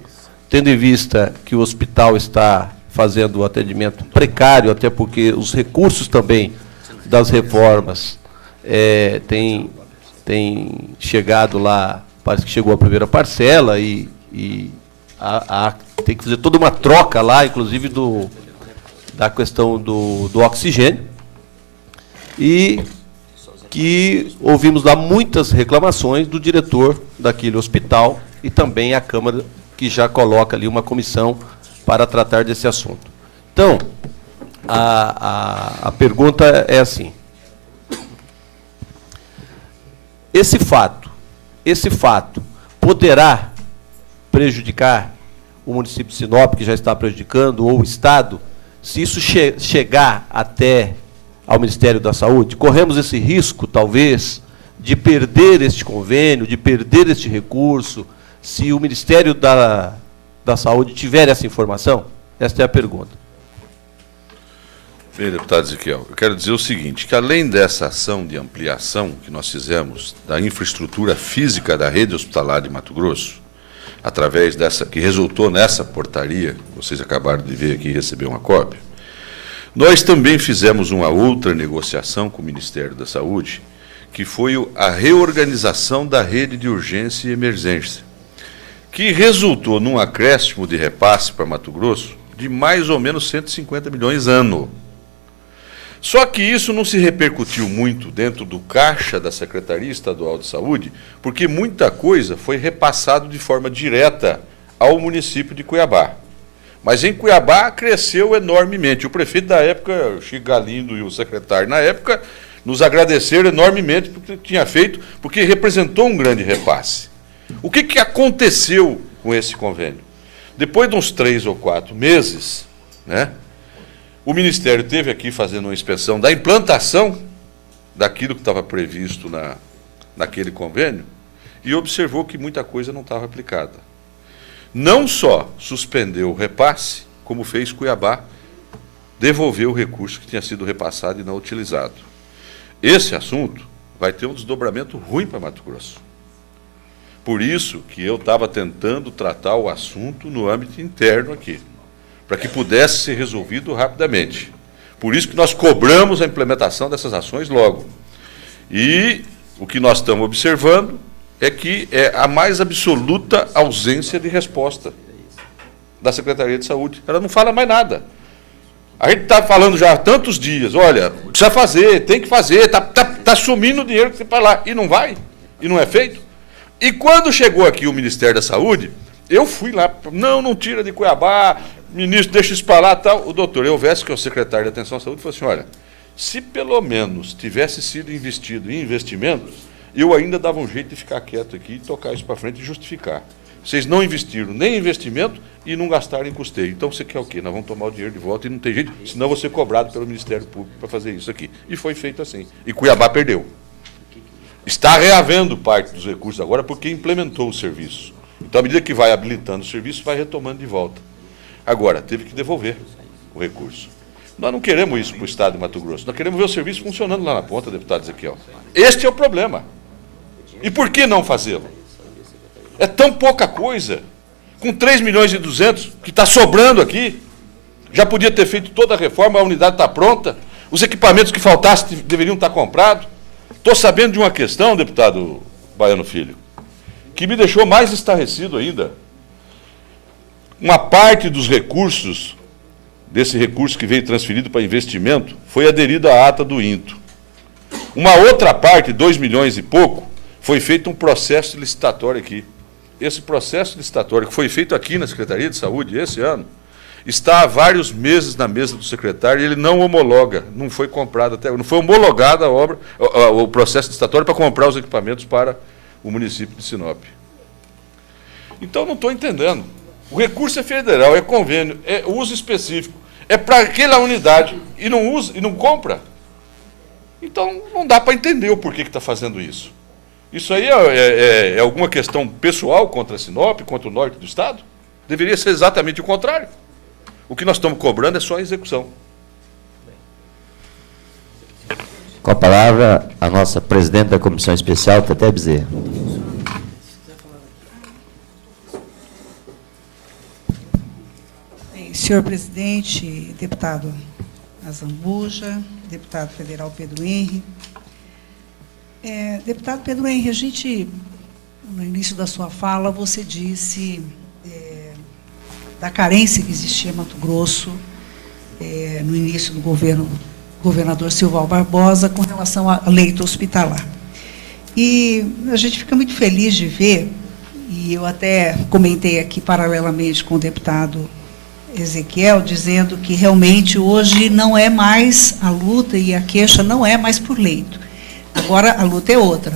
tendo em vista que o hospital está fazendo o atendimento precário, até porque os recursos também das reformas têm chegado lá, parece que chegou a primeira parcela, e tem que fazer toda uma troca lá, inclusive da questão do oxigênio, e que ouvimos lá muitas reclamações do diretor daquele hospital e também a Câmara, que já coloca ali uma comissão para tratar desse assunto. Então, a pergunta é assim: esse fato poderá prejudicar o município de Sinop, que já está prejudicando, ou o Estado, se isso chegar até ao Ministério da Saúde? Corremos esse risco, talvez, de perder este convênio, de perder este recurso, se o Ministério da Saúde tiver essa informação? Esta é a pergunta. Bem, deputado Ezequiel, eu quero dizer o seguinte, que além dessa ação de ampliação que nós fizemos da infraestrutura física da rede hospitalar de Mato Grosso, através dessa, que resultou nessa portaria, vocês acabaram de ver aqui e receber uma cópia, nós também fizemos uma outra negociação com o Ministério da Saúde, que foi a reorganização da rede de urgência e emergência, que resultou num acréscimo de repasse para Mato Grosso de mais ou menos 150 milhões ano. Só que isso não se repercutiu muito dentro do caixa da Secretaria Estadual de Saúde, porque muita coisa foi repassado de forma direta ao município de Cuiabá. Mas em Cuiabá cresceu enormemente. O prefeito da época, Chico Galindo, e o secretário na época, nos agradeceram enormemente porque tinha feito, porque representou um grande repasse. O que aconteceu com esse convênio? Depois de uns 3 ou 4 meses, né, o Ministério teve aqui fazendo uma inspeção da implantação daquilo que estava previsto naquele convênio e observou que muita coisa não estava aplicada. Não só suspendeu o repasse, como fez Cuiabá devolver o recurso que tinha sido repassado e não utilizado. Esse assunto vai ter um desdobramento ruim para Mato Grosso. Por isso que eu estava tentando tratar o assunto no âmbito interno aqui, para que pudesse ser resolvido rapidamente. Por isso que nós cobramos a implementação dessas ações logo. E o que nós estamos observando é que é a mais absoluta ausência de resposta da Secretaria de Saúde. Ela não fala mais nada. A gente está falando já há tantos dias, olha, precisa fazer, tem que fazer, está sumindo o dinheiro que tem para lá, e não vai, e não é feito. E quando chegou aqui o Ministério da Saúde, eu fui lá, não tira de Cuiabá, ministro, deixa isso para lá, tal. O doutor Elvésio, que é o secretário de Atenção à Saúde, falou assim, olha, se pelo menos tivesse sido investido em investimentos, eu ainda dava um jeito de ficar quieto aqui, tocar isso para frente e justificar. Vocês não investiram nem em investimento e não gastaram em custeio. Então você quer o quê? Nós vamos tomar o dinheiro de volta e não tem jeito, senão eu vou ser cobrado pelo Ministério Público para fazer isso aqui. E foi feito assim. E Cuiabá perdeu. Está reavendo parte dos recursos agora porque implementou o serviço. Então, à medida que vai habilitando o serviço, vai retomando de volta. Agora, teve que devolver o recurso. Nós não queremos isso para o Estado de Mato Grosso. Nós queremos ver o serviço funcionando lá na ponta, deputado Ezequiel. Este é o problema. E por que não fazê-lo? É tão pouca coisa. Com 3.200.000 que está sobrando aqui, já podia ter feito toda a reforma, a unidade está pronta, os equipamentos que faltassem deveriam estar comprados. Estou sabendo de uma questão, deputado Baiano Filho, que me deixou mais estarrecido ainda. Uma parte dos recursos, desse recurso que veio transferido para investimento, foi aderido à ata do INTO. Uma outra parte, 2 milhões e pouco, foi feito um processo licitatório aqui. Esse processo licitatório que foi feito aqui na Secretaria de Saúde esse ano, está há vários meses na mesa do secretário e ele não homologa, não foi comprado até, não foi homologada a obra, o processo licitatório para comprar os equipamentos para o município de Sinop. Então, não estou entendendo. O recurso é federal, é convênio, é uso específico, é para aquela unidade e não usa e não compra. Então, não dá para entender o porquê que está fazendo isso. Isso aí é alguma questão pessoal contra a Sinop, contra o norte do Estado? Deveria ser exatamente o contrário. O que nós estamos cobrando é só a execução. Com a palavra, a nossa presidente da Comissão Especial, Teté Bezerra. Senhor presidente, deputado Azambuja, deputado federal Pedro Henri. Deputado Pedro Henri, a gente, no início da sua fala, você disse da carência que existia em Mato Grosso no início do governador Silval Barbosa com relação a leito hospitalar. E a gente fica muito feliz de ver, e eu até comentei aqui paralelamente com o deputado Ezequiel, dizendo que realmente hoje não é mais a luta e a queixa não é mais por leito. Agora a luta é outra.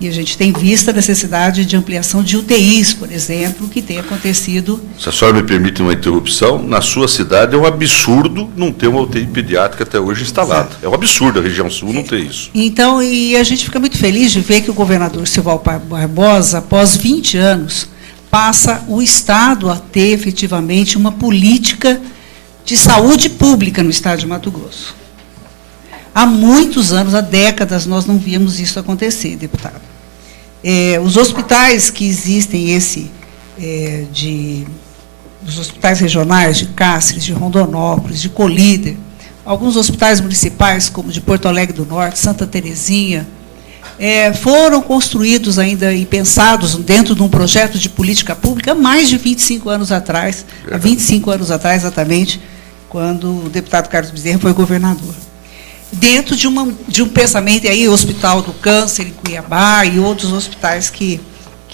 E a gente tem visto a necessidade de ampliação de UTIs, por exemplo, que tem acontecido. Se a senhora me permite uma interrupção, na sua cidade é um absurdo não ter uma UTI pediátrica até hoje instalada. Exato. É um absurdo a região sul não ter isso. Então, e a gente fica muito feliz de ver que o governador Silval Barbosa, após 20 anos, passa o Estado a ter efetivamente uma política de saúde pública no Estado de Mato Grosso. Há muitos anos, há décadas, nós não víamos isso acontecer, deputado. Os hospitais que existem, os hospitais regionais de Cáceres, de Rondonópolis, de Colíder, alguns hospitais municipais, como de Porto Alegre do Norte, Santa Terezinha, foram construídos ainda e pensados dentro de um projeto de política pública há mais de 25 anos atrás, há 25 anos atrás, exatamente, quando o deputado Carlos Bezerra foi governador. Dentro de um pensamento, e aí o Hospital do Câncer em Cuiabá e outros hospitais que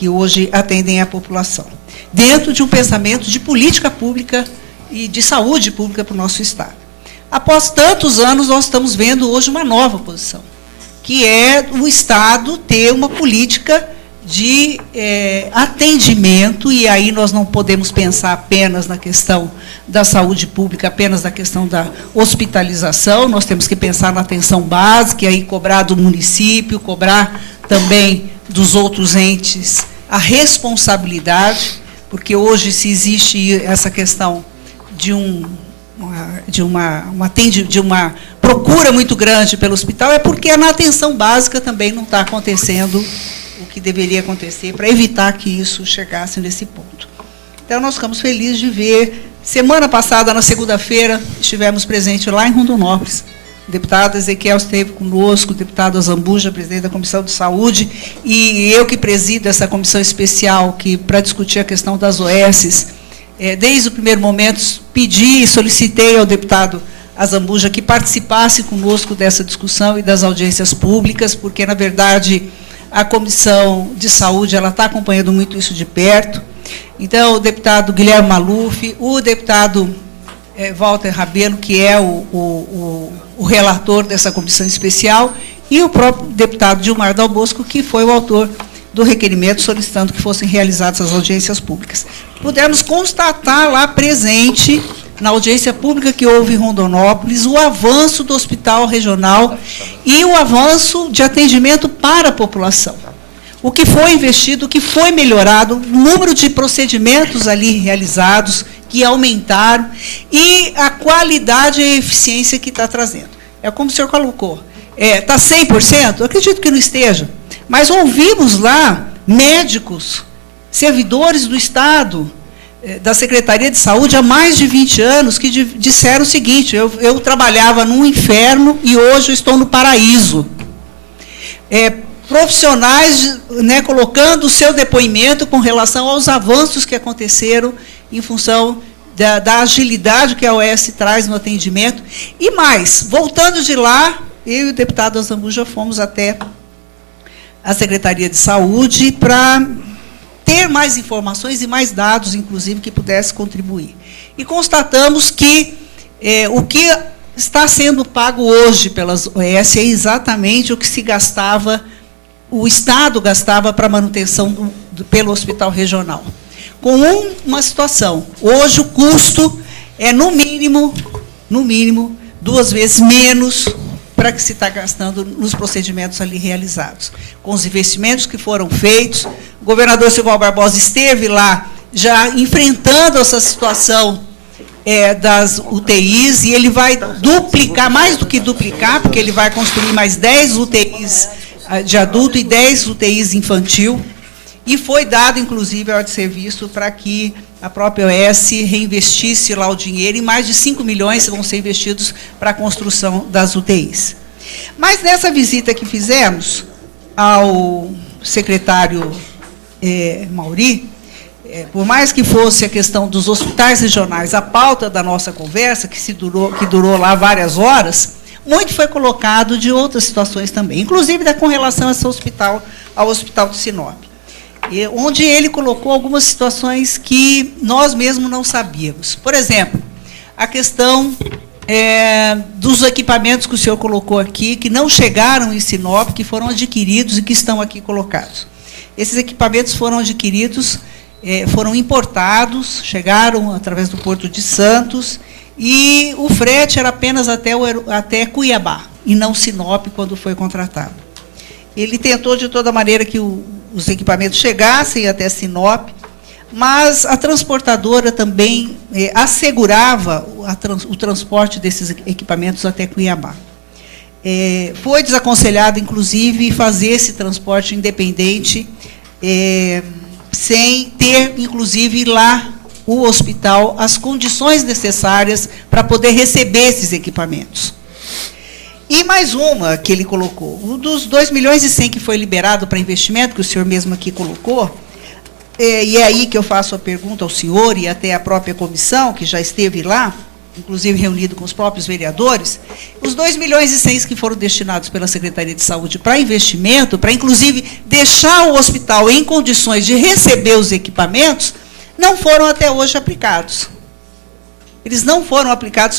hoje atendem a população. Dentro de um pensamento de política pública e de saúde pública para o nosso Estado. Após tantos anos, nós estamos vendo hoje uma nova posição. que é o Estado ter uma política de atendimento, e aí nós não podemos pensar apenas na questão da saúde pública, apenas na questão da hospitalização, nós temos que pensar na atenção básica, e aí cobrar do município, cobrar também dos outros entes a responsabilidade, porque hoje, se existe essa questão de uma procura muito grande pelo hospital, é porque na atenção básica também não está acontecendo o que deveria acontecer para evitar que isso chegasse nesse ponto. Então, nós ficamos felizes de ver. Semana passada, na segunda-feira, estivemos presentes lá em Rondonópolis. O deputado Ezequiel esteve conosco, o deputado Zambuja, presidente da Comissão de Saúde, e eu que presido essa comissão especial para discutir a questão das OSs. Desde o primeiro momento, pedi e solicitei ao deputado Zambuja que participasse conosco dessa discussão e das audiências públicas, porque, na verdade, a Comissão de Saúde está acompanhando muito isso de perto. Então, o deputado Guilherme Maluf, o deputado Walter Rabelo, que é o relator dessa comissão especial, e o próprio deputado Gilmar Dal Bosco, que foi o autor do requerimento solicitando que fossem realizadas as audiências públicas. Pudemos constatar lá presente, na audiência pública que houve em Rondonópolis, o avanço do hospital regional e o avanço de atendimento para a população. O que foi investido, o que foi melhorado, o número de procedimentos ali realizados, que aumentaram, e a qualidade e a eficiência que está trazendo. É como o senhor colocou, está 100%? Eu acredito que não esteja, mas ouvimos lá médicos, servidores do Estado, da Secretaria de Saúde há mais de 20 anos, que disseram o seguinte: eu trabalhava num inferno e hoje eu estou no paraíso. Profissionais, né, colocando o seu depoimento com relação aos avanços que aconteceram em função da agilidade que a OS traz no atendimento. E mais, voltando de lá, eu e o deputado Zambuja fomos até a Secretaria de Saúde para ter mais informações e mais dados, inclusive, que pudesse contribuir. E constatamos que o que está sendo pago hoje pelas OS é exatamente o que se gastava, o Estado gastava para a manutenção pelo hospital regional. Com uma situação, hoje o custo é, no mínimo, 2 vezes menos para que se está gastando nos procedimentos ali realizados. Com os investimentos que foram feitos, o governador Silval Barbosa esteve lá já enfrentando essa situação das UTIs, e ele vai duplicar, mais do que duplicar, porque ele vai construir mais 10 UTIs de adulto e 10 UTIs infantil, e foi dado, inclusive, a ordem de serviço para que a própria OS reinvestisse lá o dinheiro, e mais de 5 milhões vão ser investidos para a construção das UTIs. Mas nessa visita que fizemos ao secretário Mauri, por mais que fosse a questão dos hospitais regionais, a pauta da nossa conversa, que durou lá várias horas, muito foi colocado de outras situações também, inclusive com relação ao hospital de Sinop, onde ele colocou algumas situações que nós mesmos não sabíamos. Por exemplo, a questão dos equipamentos que o senhor colocou aqui, que não chegaram em Sinop, que foram adquiridos e que estão aqui colocados. Esses equipamentos foram adquiridos, foram importados, chegaram através do Porto de Santos, e o frete era apenas até Cuiabá, e não Sinop, quando foi contratado. Ele tentou, de toda maneira, que os equipamentos chegassem até Sinop, mas a transportadora também assegurava o transporte desses equipamentos até Cuiabá. Foi desaconselhado, inclusive, fazer esse transporte independente, sem ter, inclusive, lá o hospital as condições necessárias para poder receber esses equipamentos. E mais uma que ele colocou, dos 2 milhões e 100 que foi liberado para investimento, que o senhor mesmo aqui colocou, e é aí que eu faço a pergunta ao senhor e até à própria comissão, que já esteve lá, inclusive reunido com os próprios vereadores, os 2 milhões e 100 que foram destinados pela Secretaria de Saúde para investimento, para inclusive deixar o hospital em condições de receber os equipamentos, não foram até hoje aplicados. Eles não foram aplicados